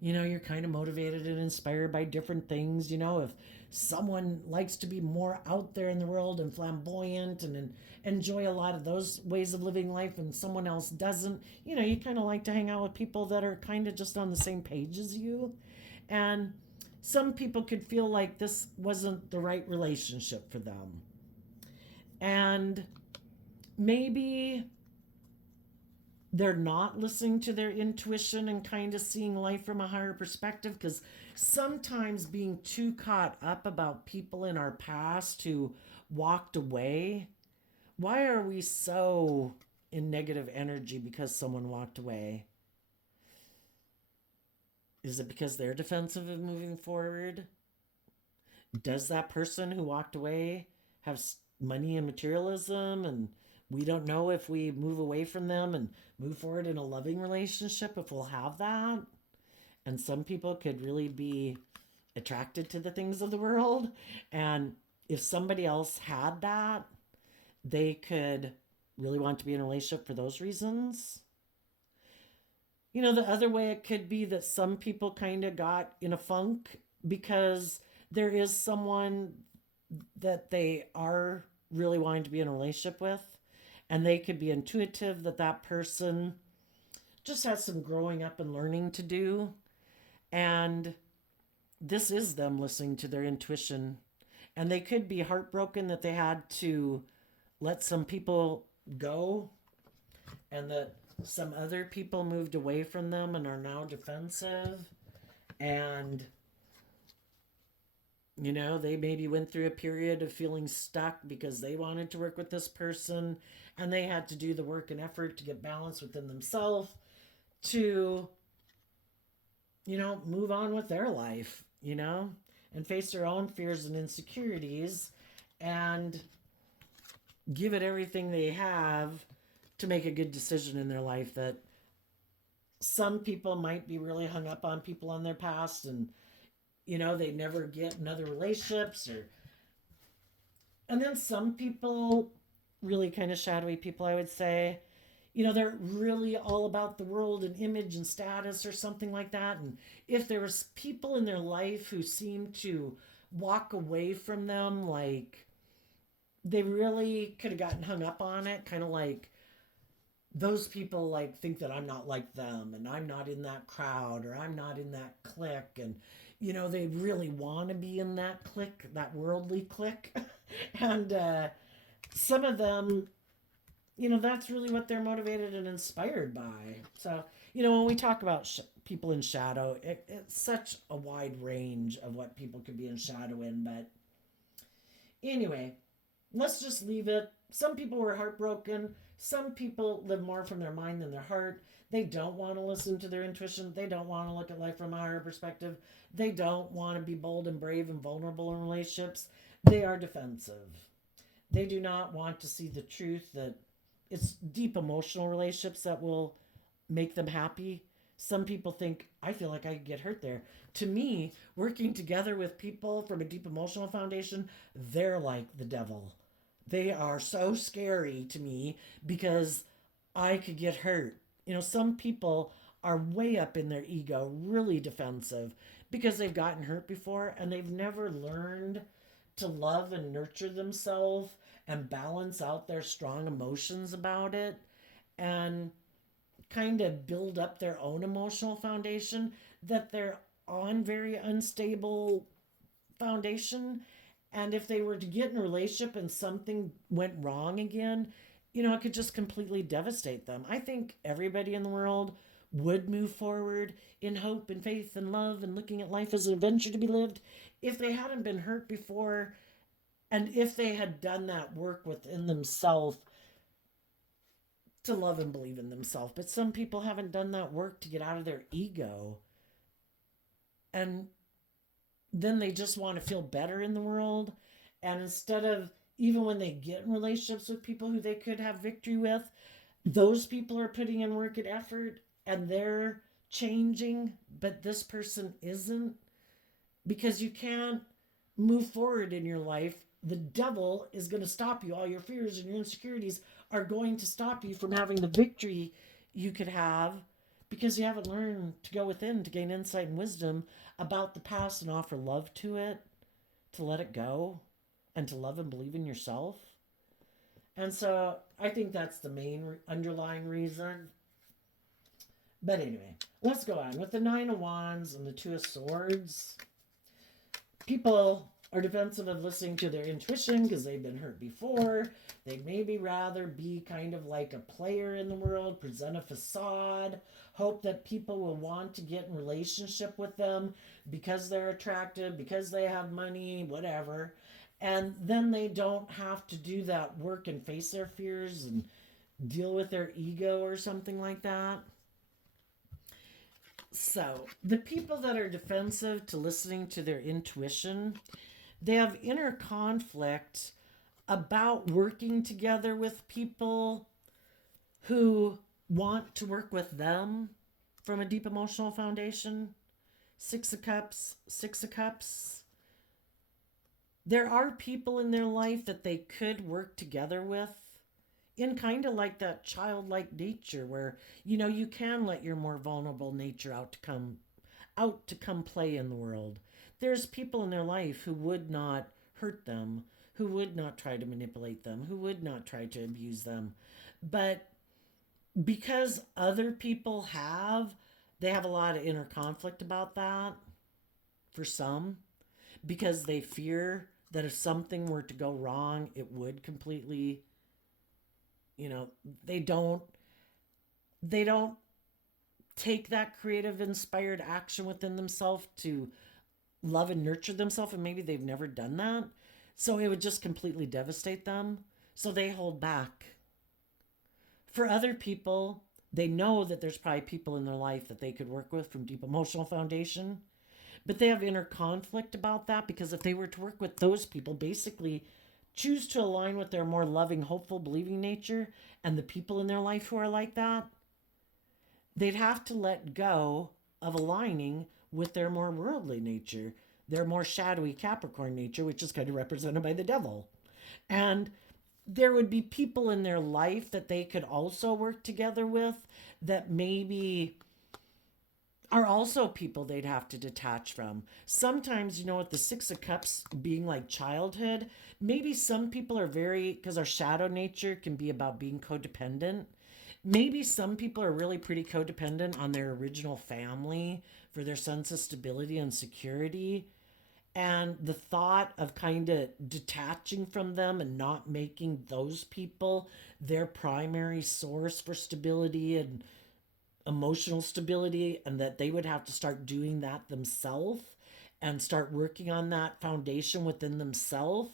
you know, you're kind of motivated and inspired by different things, you know, if someone likes to be more out there in the world and flamboyant and enjoy a lot of those ways of living life and someone else doesn't, you know, you kind of like to hang out with people that are kind of just on the same page as you. And some people could feel like this wasn't the right relationship for them. And maybe they're not listening to their intuition and kind of seeing life from a higher perspective, because sometimes being too caught up about people in our past who walked away, why are we so in negative energy because someone walked away? Is it because they're defensive of moving forward? Does that person who walked away have money and materialism, and we don't know if we move away from them and move forward in a loving relationship if we'll have that? And some people could really be attracted to the things of the world, and if somebody else had that, they could really want to be in a relationship for those reasons. You know, the other way it could be that some people kind of got in a funk because there is someone that they are really wanting to be in a relationship with, and they could be intuitive that that person just has some growing up and learning to do, and this is them listening to their intuition. And they could be heartbroken that they had to let some people go, and that some other people moved away from them and are now defensive. And you know, they maybe went through a period of feeling stuck because they wanted to work with this person, and they had to do the work and effort to get balance within themselves to, you know, move on with their life, you know, and face their own fears and insecurities and give it everything they have to make a good decision in their life. That some people might be really hung up on people on their past, and you know, they never get another relationships, or and then some people, really kind of shadowy people, I would say, you know, they're really all about the world and image and status or something like that. And if there was people in their life who seemed to walk away from them, like they really could have gotten hung up on it, kind of like those people like think that I'm not like them and I'm not in that crowd or I'm not in that clique, and you know, they really want to be in that clique, that worldly clique. And some of them, you know, that's really what they're motivated and inspired by. So, you know, when we talk about people in shadow, it's such a wide range of what people could be in shadow in. But anyway, let's just leave it. Some people were heartbroken. Some people live more from their mind than their heart. They don't want to listen to their intuition. They don't want to look at life from a higher perspective. They don't want to be bold and brave and vulnerable in relationships. They are defensive. They do not want to see the truth that it's deep emotional relationships that will make them happy. Some people think, I feel like I could get hurt there. To me, working together with people from a deep emotional foundation, they're like the devil. They are so scary to me because I could get hurt. You know, some people are way up in their ego, really defensive because they've gotten hurt before and they've never learned to love and nurture themselves and balance out their strong emotions about it and kind of build up their own emotional foundation, that they're on very unstable foundation. And if they were to get in a relationship and something went wrong again, you know, it could just completely devastate them. I think everybody in the world would move forward in hope and faith and love and looking at life as an adventure to be lived if they hadn't been hurt before, and if they had done that work within themselves to love and believe in themselves. But some people haven't done that work to get out of their ego. And then they just want to feel better in the world. And instead of, even when they get in relationships with people who they could have victory with, those people are putting in work and effort. and they're changing, but this person isn't, because you can't move forward in your life. The devil is going to stop you. All your fears and your insecurities are going to stop you from having the victory you could have, because you haven't learned to go within to gain insight and wisdom about the past and offer love to it, to let it go, and to love and believe in yourself. And so I think that's the main underlying reason. But anyway, let's go on with the Nine of Wands and the Two of Swords. People are defensive of listening to their intuition because they've been hurt before. They'd maybe rather be kind of like a player in the world, present a facade, hope that people will want to get in relationship with them because they're attractive, because they have money, whatever. And then they don't have to do that work and face their fears and deal with their ego or something like that. So, the people that are defensive to listening to their intuition, they have inner conflict about working together with people who want to work with them from a deep emotional foundation. Six of Cups, Six of Cups. There are people in their life that they could work together with in kind of like that childlike nature where, you can let your more vulnerable nature out to come play in the world. There's people in their life who would not hurt them, who would not try to manipulate them, who would not try to abuse them. But because other people they have a lot of inner conflict about that for some, because they fear that if something were to go wrong, it would completely, they don't take that creative, inspired action within themselves to love and nurture themselves, and maybe they've never done that. So it would just completely devastate them. So they hold back. For other people, they know that there's probably people in their life that they could work with from deep emotional foundation, but they have inner conflict about that because if they were to work with those people, basically choose to align with their more loving, hopeful, believing nature and the people in their life who are like that, they'd have to let go of aligning with their more worldly nature, their more shadowy Capricorn nature, which is kind of represented by the devil. And there would be people in their life that they could also work together with that maybe are also people they'd have to detach from. Sometimes, with the Six of Cups being like childhood, maybe some people are because our shadow nature can be about being codependent. Maybe some people are really pretty codependent on their original family for their sense of stability and security. And the thought of kind of detaching from them and not making those people their primary source for stability and emotional stability, and that they would have to start doing that themselves and start working on that foundation within themselves.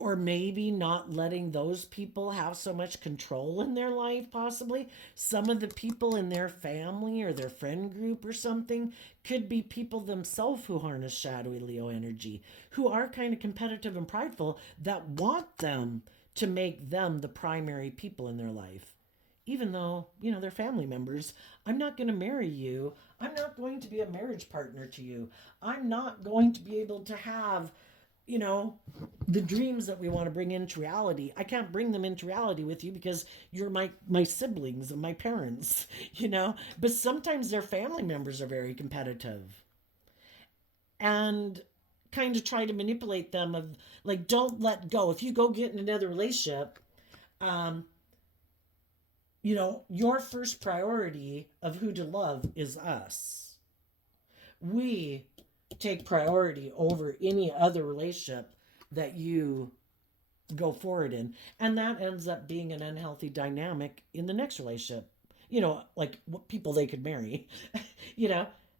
Or maybe not letting those people have so much control in their life, possibly. Some of the people in their family or their friend group or something could be people themselves who harness shadowy Leo energy, who are kind of competitive and prideful, that want them to make them the primary people in their life. Even though, they're family members. I'm not going to marry you. I'm not going to be a marriage partner to you. I'm not going to be able to have the dreams that we want to bring into reality. I can't bring them into reality with you because you're my siblings and my parents, But sometimes their family members are very competitive and kind of try to manipulate them of like, don't let go. If you go get in another relationship, your first priority of who to love is us. We take priority over any other relationship that you go forward in. And that ends up being an unhealthy dynamic in the next relationship. Like what people they could marry,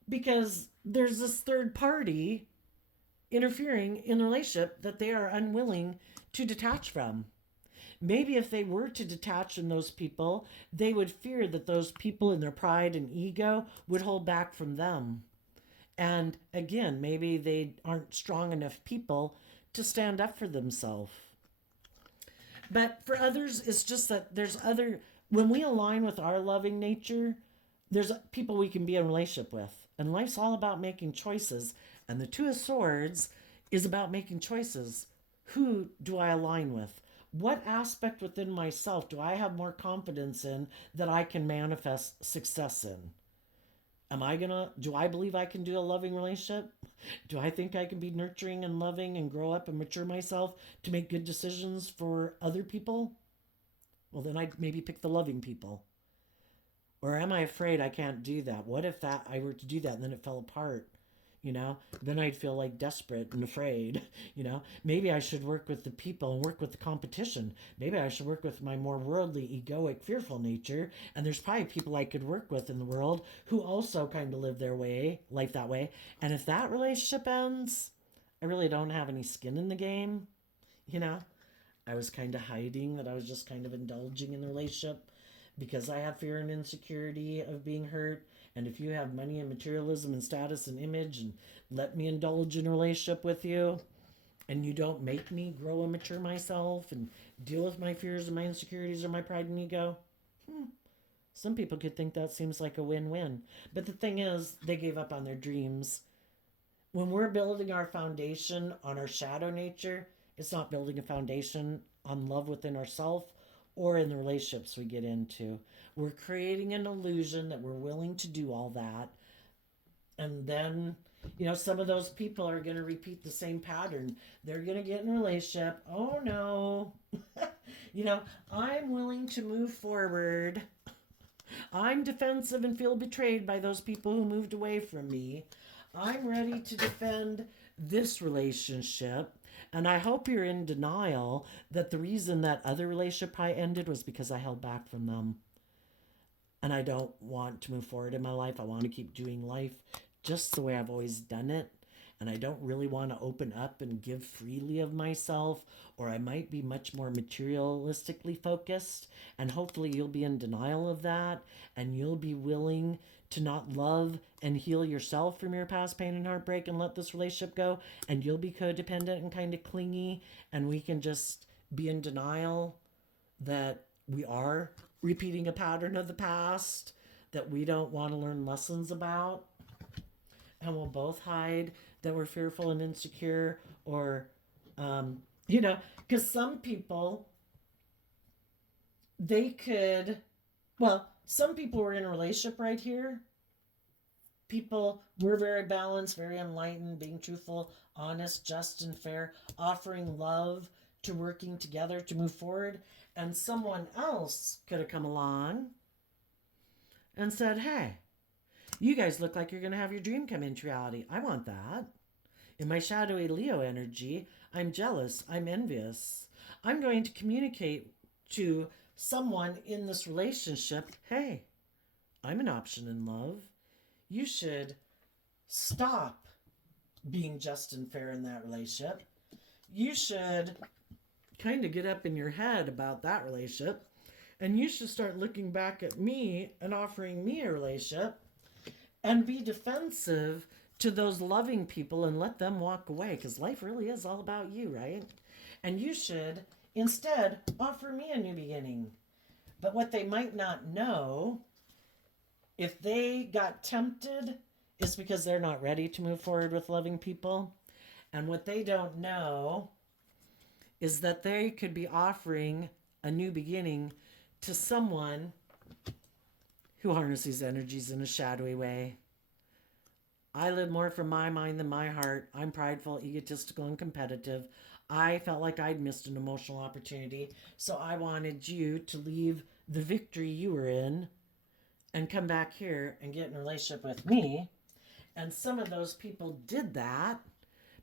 because there's this third party interfering in the relationship that they are unwilling to detach from. Maybe if they were to detach from those people, they would fear that those people in their pride and ego would hold back from them. And again, maybe they aren't strong enough people to stand up for themselves. But for others, it's just that there's other when we align with our loving nature, there's people we can be in a relationship with. And life's all about making choices. And the Two of Swords is about making choices. Who do I align with? What aspect within myself do I have more confidence in that I can manifest success in? Do I believe I can do a loving relationship? Do I think I can be nurturing and loving and grow up and mature myself to make good decisions for other people? Well, then I'd maybe pick the loving people. Or am I afraid I can't do that? What if that I were to do that and then it fell apart? Then I'd feel like desperate and afraid. Maybe I should work with the people and work with the competition. Maybe I should work with my more worldly, egoic, fearful nature. And there's probably people I could work with in the world who also kind of live their life that way. And if that relationship ends, I really don't have any skin in the game. You know, I was kind of hiding that I was just kind of indulging in the relationship because I have fear and insecurity of being hurt. And if you have money and materialism and status and image and let me indulge in a relationship with you and you don't make me grow and mature myself and deal with my fears and my insecurities or my pride and ego, some people could think that seems like a win-win. But the thing is, they gave up on their dreams. When we're building our foundation on our shadow nature, it's not building a foundation on love within ourselves or in the relationships we get into. We're creating an illusion that we're willing to do all that. And then, some of those people are going to repeat the same pattern. They're going to get in a relationship. Oh no. I'm willing to move forward. I'm defensive and feel betrayed by those people who moved away from me. I'm ready to defend this relationship. And I hope you're in denial that the reason that other relationship I ended was because I held back from them. And I don't want to move forward in my life. I want to keep doing life just the way I've always done it. And I don't really want to open up and give freely of myself, or I might be much more materialistically focused. And hopefully you'll be in denial of that, and you'll be willing to not love and heal yourself from your past pain and heartbreak and let this relationship go. And you'll be codependent and kind of clingy, and we can just be in denial that we are repeating a pattern of the past that we don't want to learn lessons about. And we'll both hide that we're fearful and insecure, or, because some people, some people were in a relationship right here. People were very balanced, very enlightened, being truthful, honest, just, and fair, offering love to working together to move forward. And someone else could have come along and said, hey, you guys look like you're going to have your dream come into reality. I want that. In my shadowy Leo energy, I'm jealous. I'm envious. I'm going to communicate to someone in this relationship, hey, I'm an option in love. You should stop being just and fair in that relationship. You should kind of get up in your head about that relationship. And you should start looking back at me and offering me a relationship and be defensive to those loving people and let them walk away, because life really is all about you, right? And you should instead offer me a new beginning. But what they might not know, if they got tempted, is because they're not ready to move forward with loving people. And what they don't know is that they could be offering a new beginning to someone who harnesses energies in a shadowy way. I live more from my mind than my heart. I'm prideful, egotistical, and competitive. I felt like I'd missed an emotional opportunity, so I wanted you to leave the victory you were in and come back here and get in a relationship with me. And some of those people did that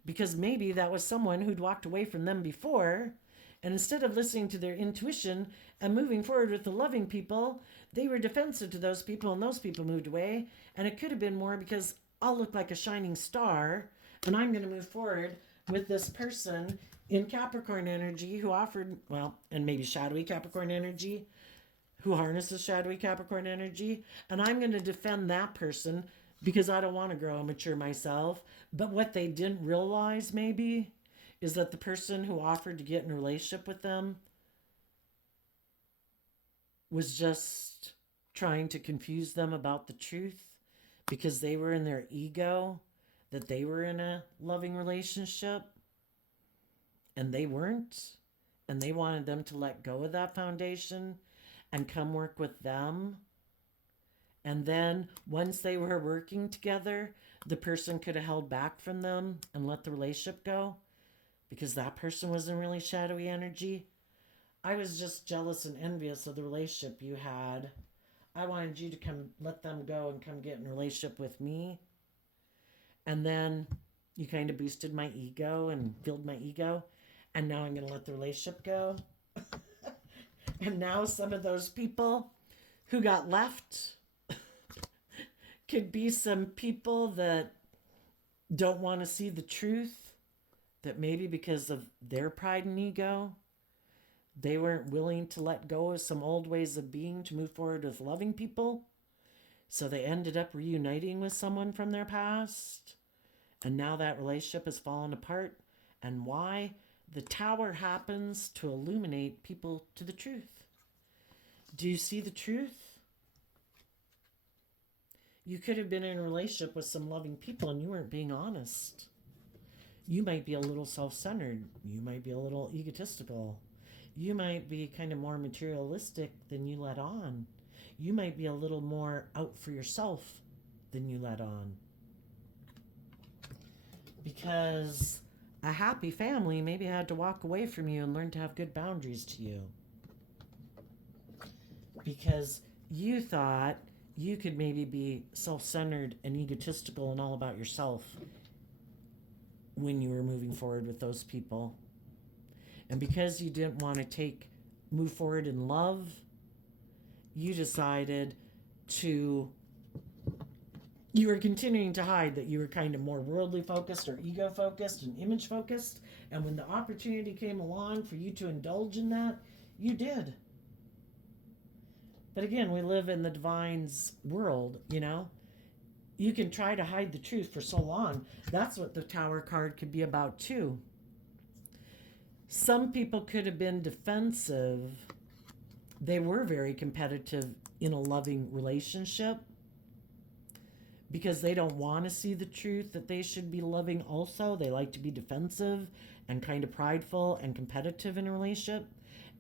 because maybe that was someone who'd walked away from them before. And instead of listening to their intuition and moving forward with the loving people, they were defensive to those people, and those people moved away. And it could have been more because I'll look like a shining star, and I'm going to move forward with this person in Capricorn energy who offered, and maybe shadowy Capricorn energy, who harnesses shadowy Capricorn energy. And I'm going to defend that person because I don't want to grow and mature myself. But what they didn't realize maybe is that the person who offered to get in a relationship with them was just trying to confuse them about the truth because they were in their ego that they were in a loving relationship and they weren't. And they wanted them to let go of that foundation and come work with them. And then once they were working together, the person could have held back from them and let the relationship go because that person was in really shadowy energy. I was just jealous and envious of the relationship you had. I wanted you to come let them go and come get in a relationship with me. And then you kind of boosted my ego and filled my ego. And now I'm going to let the relationship go. And now some of those people who got left could be some people that don't want to see the truth, that maybe because of their pride and ego, they weren't willing to let go of some old ways of being to move forward with loving people. So they ended up reuniting with someone from their past. And now that relationship has fallen apart. And why? The tower happens to illuminate people to the truth. Do you see the truth? You could have been in a relationship with some loving people and you weren't being honest. You might be a little self-centered. You might be a little egotistical. You might be kind of more materialistic than you let on. You might be a little more out for yourself than you let on. Because a happy family maybe had to walk away from you and learn to have good boundaries to you. Because you thought you could maybe be self-centered and egotistical and all about yourself when you were moving forward with those people. And because you didn't want to move forward in love, you decided you were continuing to hide that you were kind of more worldly focused or ego focused and image focused. And when the opportunity came along for you to indulge in that, you did. But again, we live in the divine's world, you know? You can try to hide the truth for so long. That's what the Tower card could be about too. Some people could have been defensive. They were very competitive in a loving relationship because they don't want to see the truth that they should be loving also. They like to be defensive and kind of prideful and competitive in a relationship.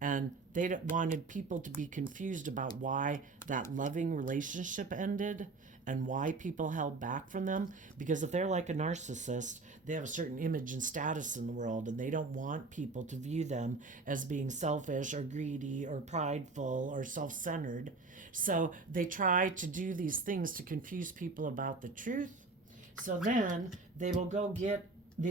And they wanted people to be confused about why that loving relationship ended and why people held back from them. Because if they're like a narcissist, they have a certain image and status in the world, and they don't want people to view them as being selfish or greedy or prideful or self-centered. So they try to do these things to confuse people about the truth. So then they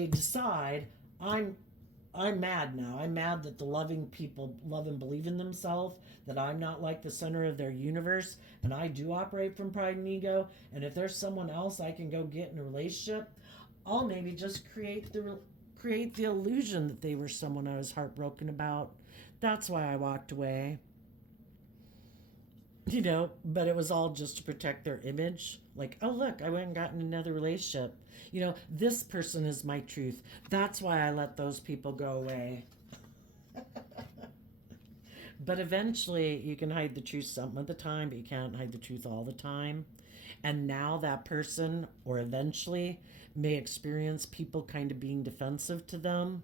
decide, I'm mad now. I'm mad that the loving people love and believe in themselves, that I'm not like the center of their universe, and I do operate from pride and ego. And if there's someone else I can go get in a relationship, I'll maybe just create the illusion that they were someone I was heartbroken about. That's why I walked away. You know, but it was all just to protect their image. Like, oh, look, I went and got in another relationship. You know, this person is my truth. That's why I let those people go away. But eventually, you can hide the truth some of the time, but you can't hide the truth all the time. And now that person, or eventually, may experience people kind of being defensive to them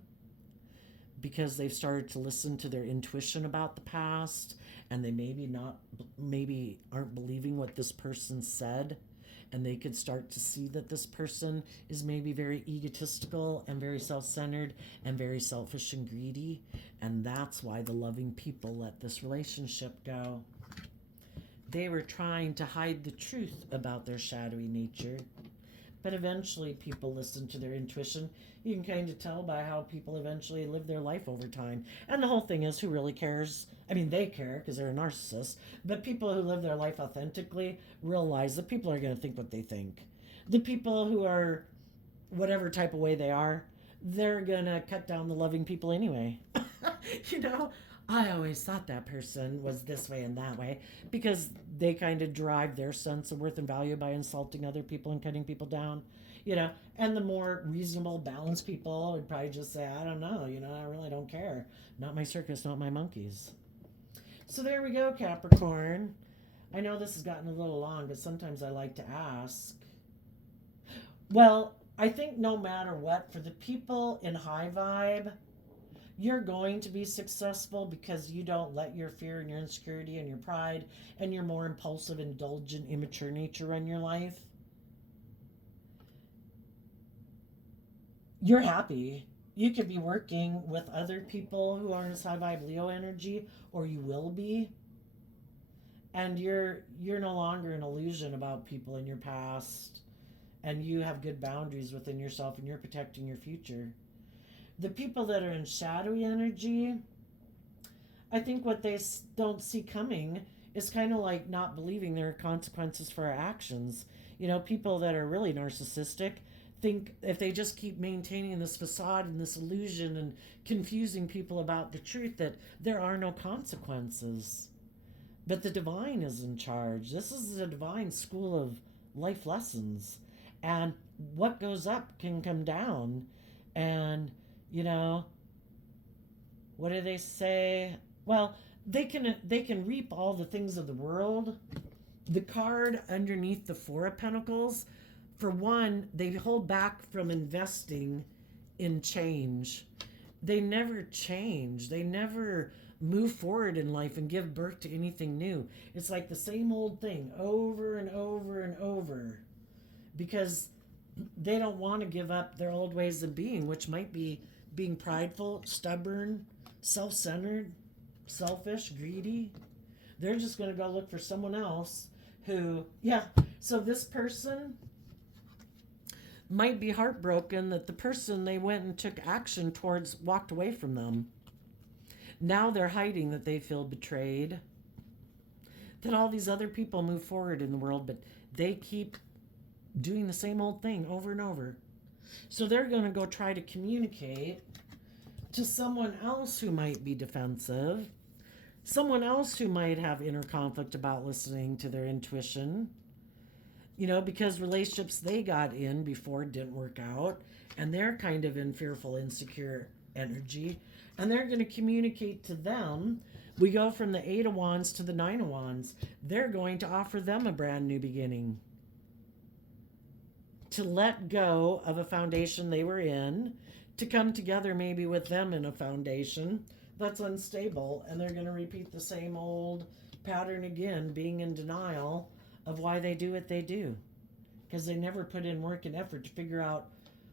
because they've started to listen to their intuition about the past, and they maybe aren't believing what this person said, and they could start to see that this person is maybe very egotistical and very self-centered and very selfish and greedy, and that's why the loving people let this relationship go. They were trying to hide the truth about their shadowy nature. But eventually people listen to their intuition. You can kind of tell by how people eventually live their life over time. And the whole thing is, who really cares? I mean, they care because they're a narcissist. But people who live their life authentically realize that people are going to think what they think. The people who are whatever type of way they are, they're going to cut down the loving people anyway. You know, I always thought that person was this way and that way because they kind of derive their sense of worth and value by insulting other people and cutting people down, you know. And the more reasonable, balanced people would probably just say, I don't know, you know, I really don't care. Not my circus, not my monkeys. So there we go, Capricorn. I know this has gotten a little long, but sometimes I like to ask. Well, I think no matter what, for the people in high vibe, you're going to be successful because you don't let your fear and your insecurity and your pride and your more impulsive, indulgent, immature nature run your life. You're happy. You could be working with other people who aren't as high vibe Leo energy, or you will be, and you're no longer an illusion about people in your past, and you have good boundaries within yourself, and you're protecting your future. The people that are in shadowy energy, I think what they don't see coming is kind of like not believing there are consequences for our actions. You know, people that are really narcissistic think if they just keep maintaining this facade and this illusion and confusing people about the truth, that there are no consequences. But the divine is in charge. This is a divine school of life lessons. And what goes up can come down. And, you know, what do they say? Well, they can reap all the things of the world. The card underneath the Four of Pentacles, for one, they hold back from investing in change. They never change. They never move forward in life and give birth to anything new. It's like the same old thing over and over and over, because they don't want to give up their old ways of being, which might be being prideful, stubborn, self-centered, selfish, greedy. They're just going to go look for someone else who, yeah. So this person might be heartbroken that the person they went and took action towards walked away from them. Now they're hiding that they feel betrayed. That all these other people move forward in the world, but they keep doing the same old thing over and over. So they're going to go try to communicate to someone else who might be defensive, someone else who might have inner conflict about listening to their intuition, you know, because relationships they got in before didn't work out, and they're kind of in fearful, insecure energy, and they're going to communicate to them. We go from the Eight of Wands to the Nine of Wands. They're going to offer them a brand new beginning, to let go of a foundation they were in, to come together maybe with them in a foundation that's unstable, and they're going to repeat the same old pattern again, being in denial of why they do what they do, because they never put in work and effort to figure out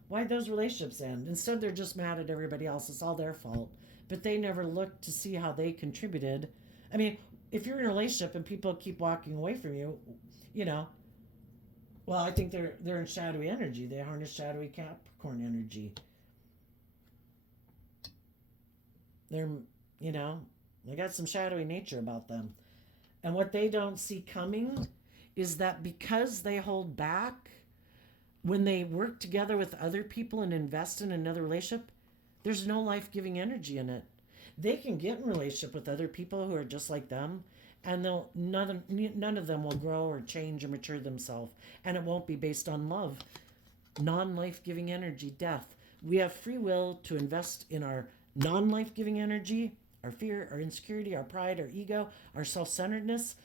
why those relationships end. Instead, they're just mad at everybody else. It's all their fault, but they never look to see how they contributed. I mean, if you're in a relationship and people keep walking away from you, you know, well, I think they're in shadowy energy. They harness shadowy Capricorn energy. They're, you know, they got some shadowy nature about them. And what they don't see coming is that because they hold back, when they work together with other people and invest in another relationship, there's no life-giving energy in it. They can get in a relationship with other people who are just like them, and none of them will grow or change or mature themselves, and it won't be based on love. Non-life-giving energy, death. We have free will to invest in our non-life-giving energy, our fear, our insecurity, our pride, our ego, our self-centeredness,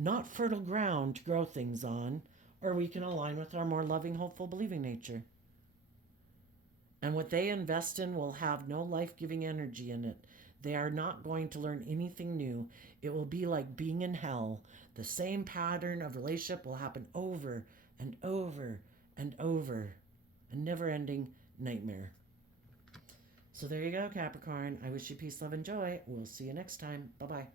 not fertile ground to grow things on, or we can align with our more loving, hopeful, believing nature. And what they invest in will have no life-giving energy in it. They are not going to learn anything new. It will be like being in hell. The same pattern of relationship will happen over and over and over. A never-ending nightmare. So there you go, Capricorn. I wish you peace, love, and joy. We'll see you next time. Bye-bye.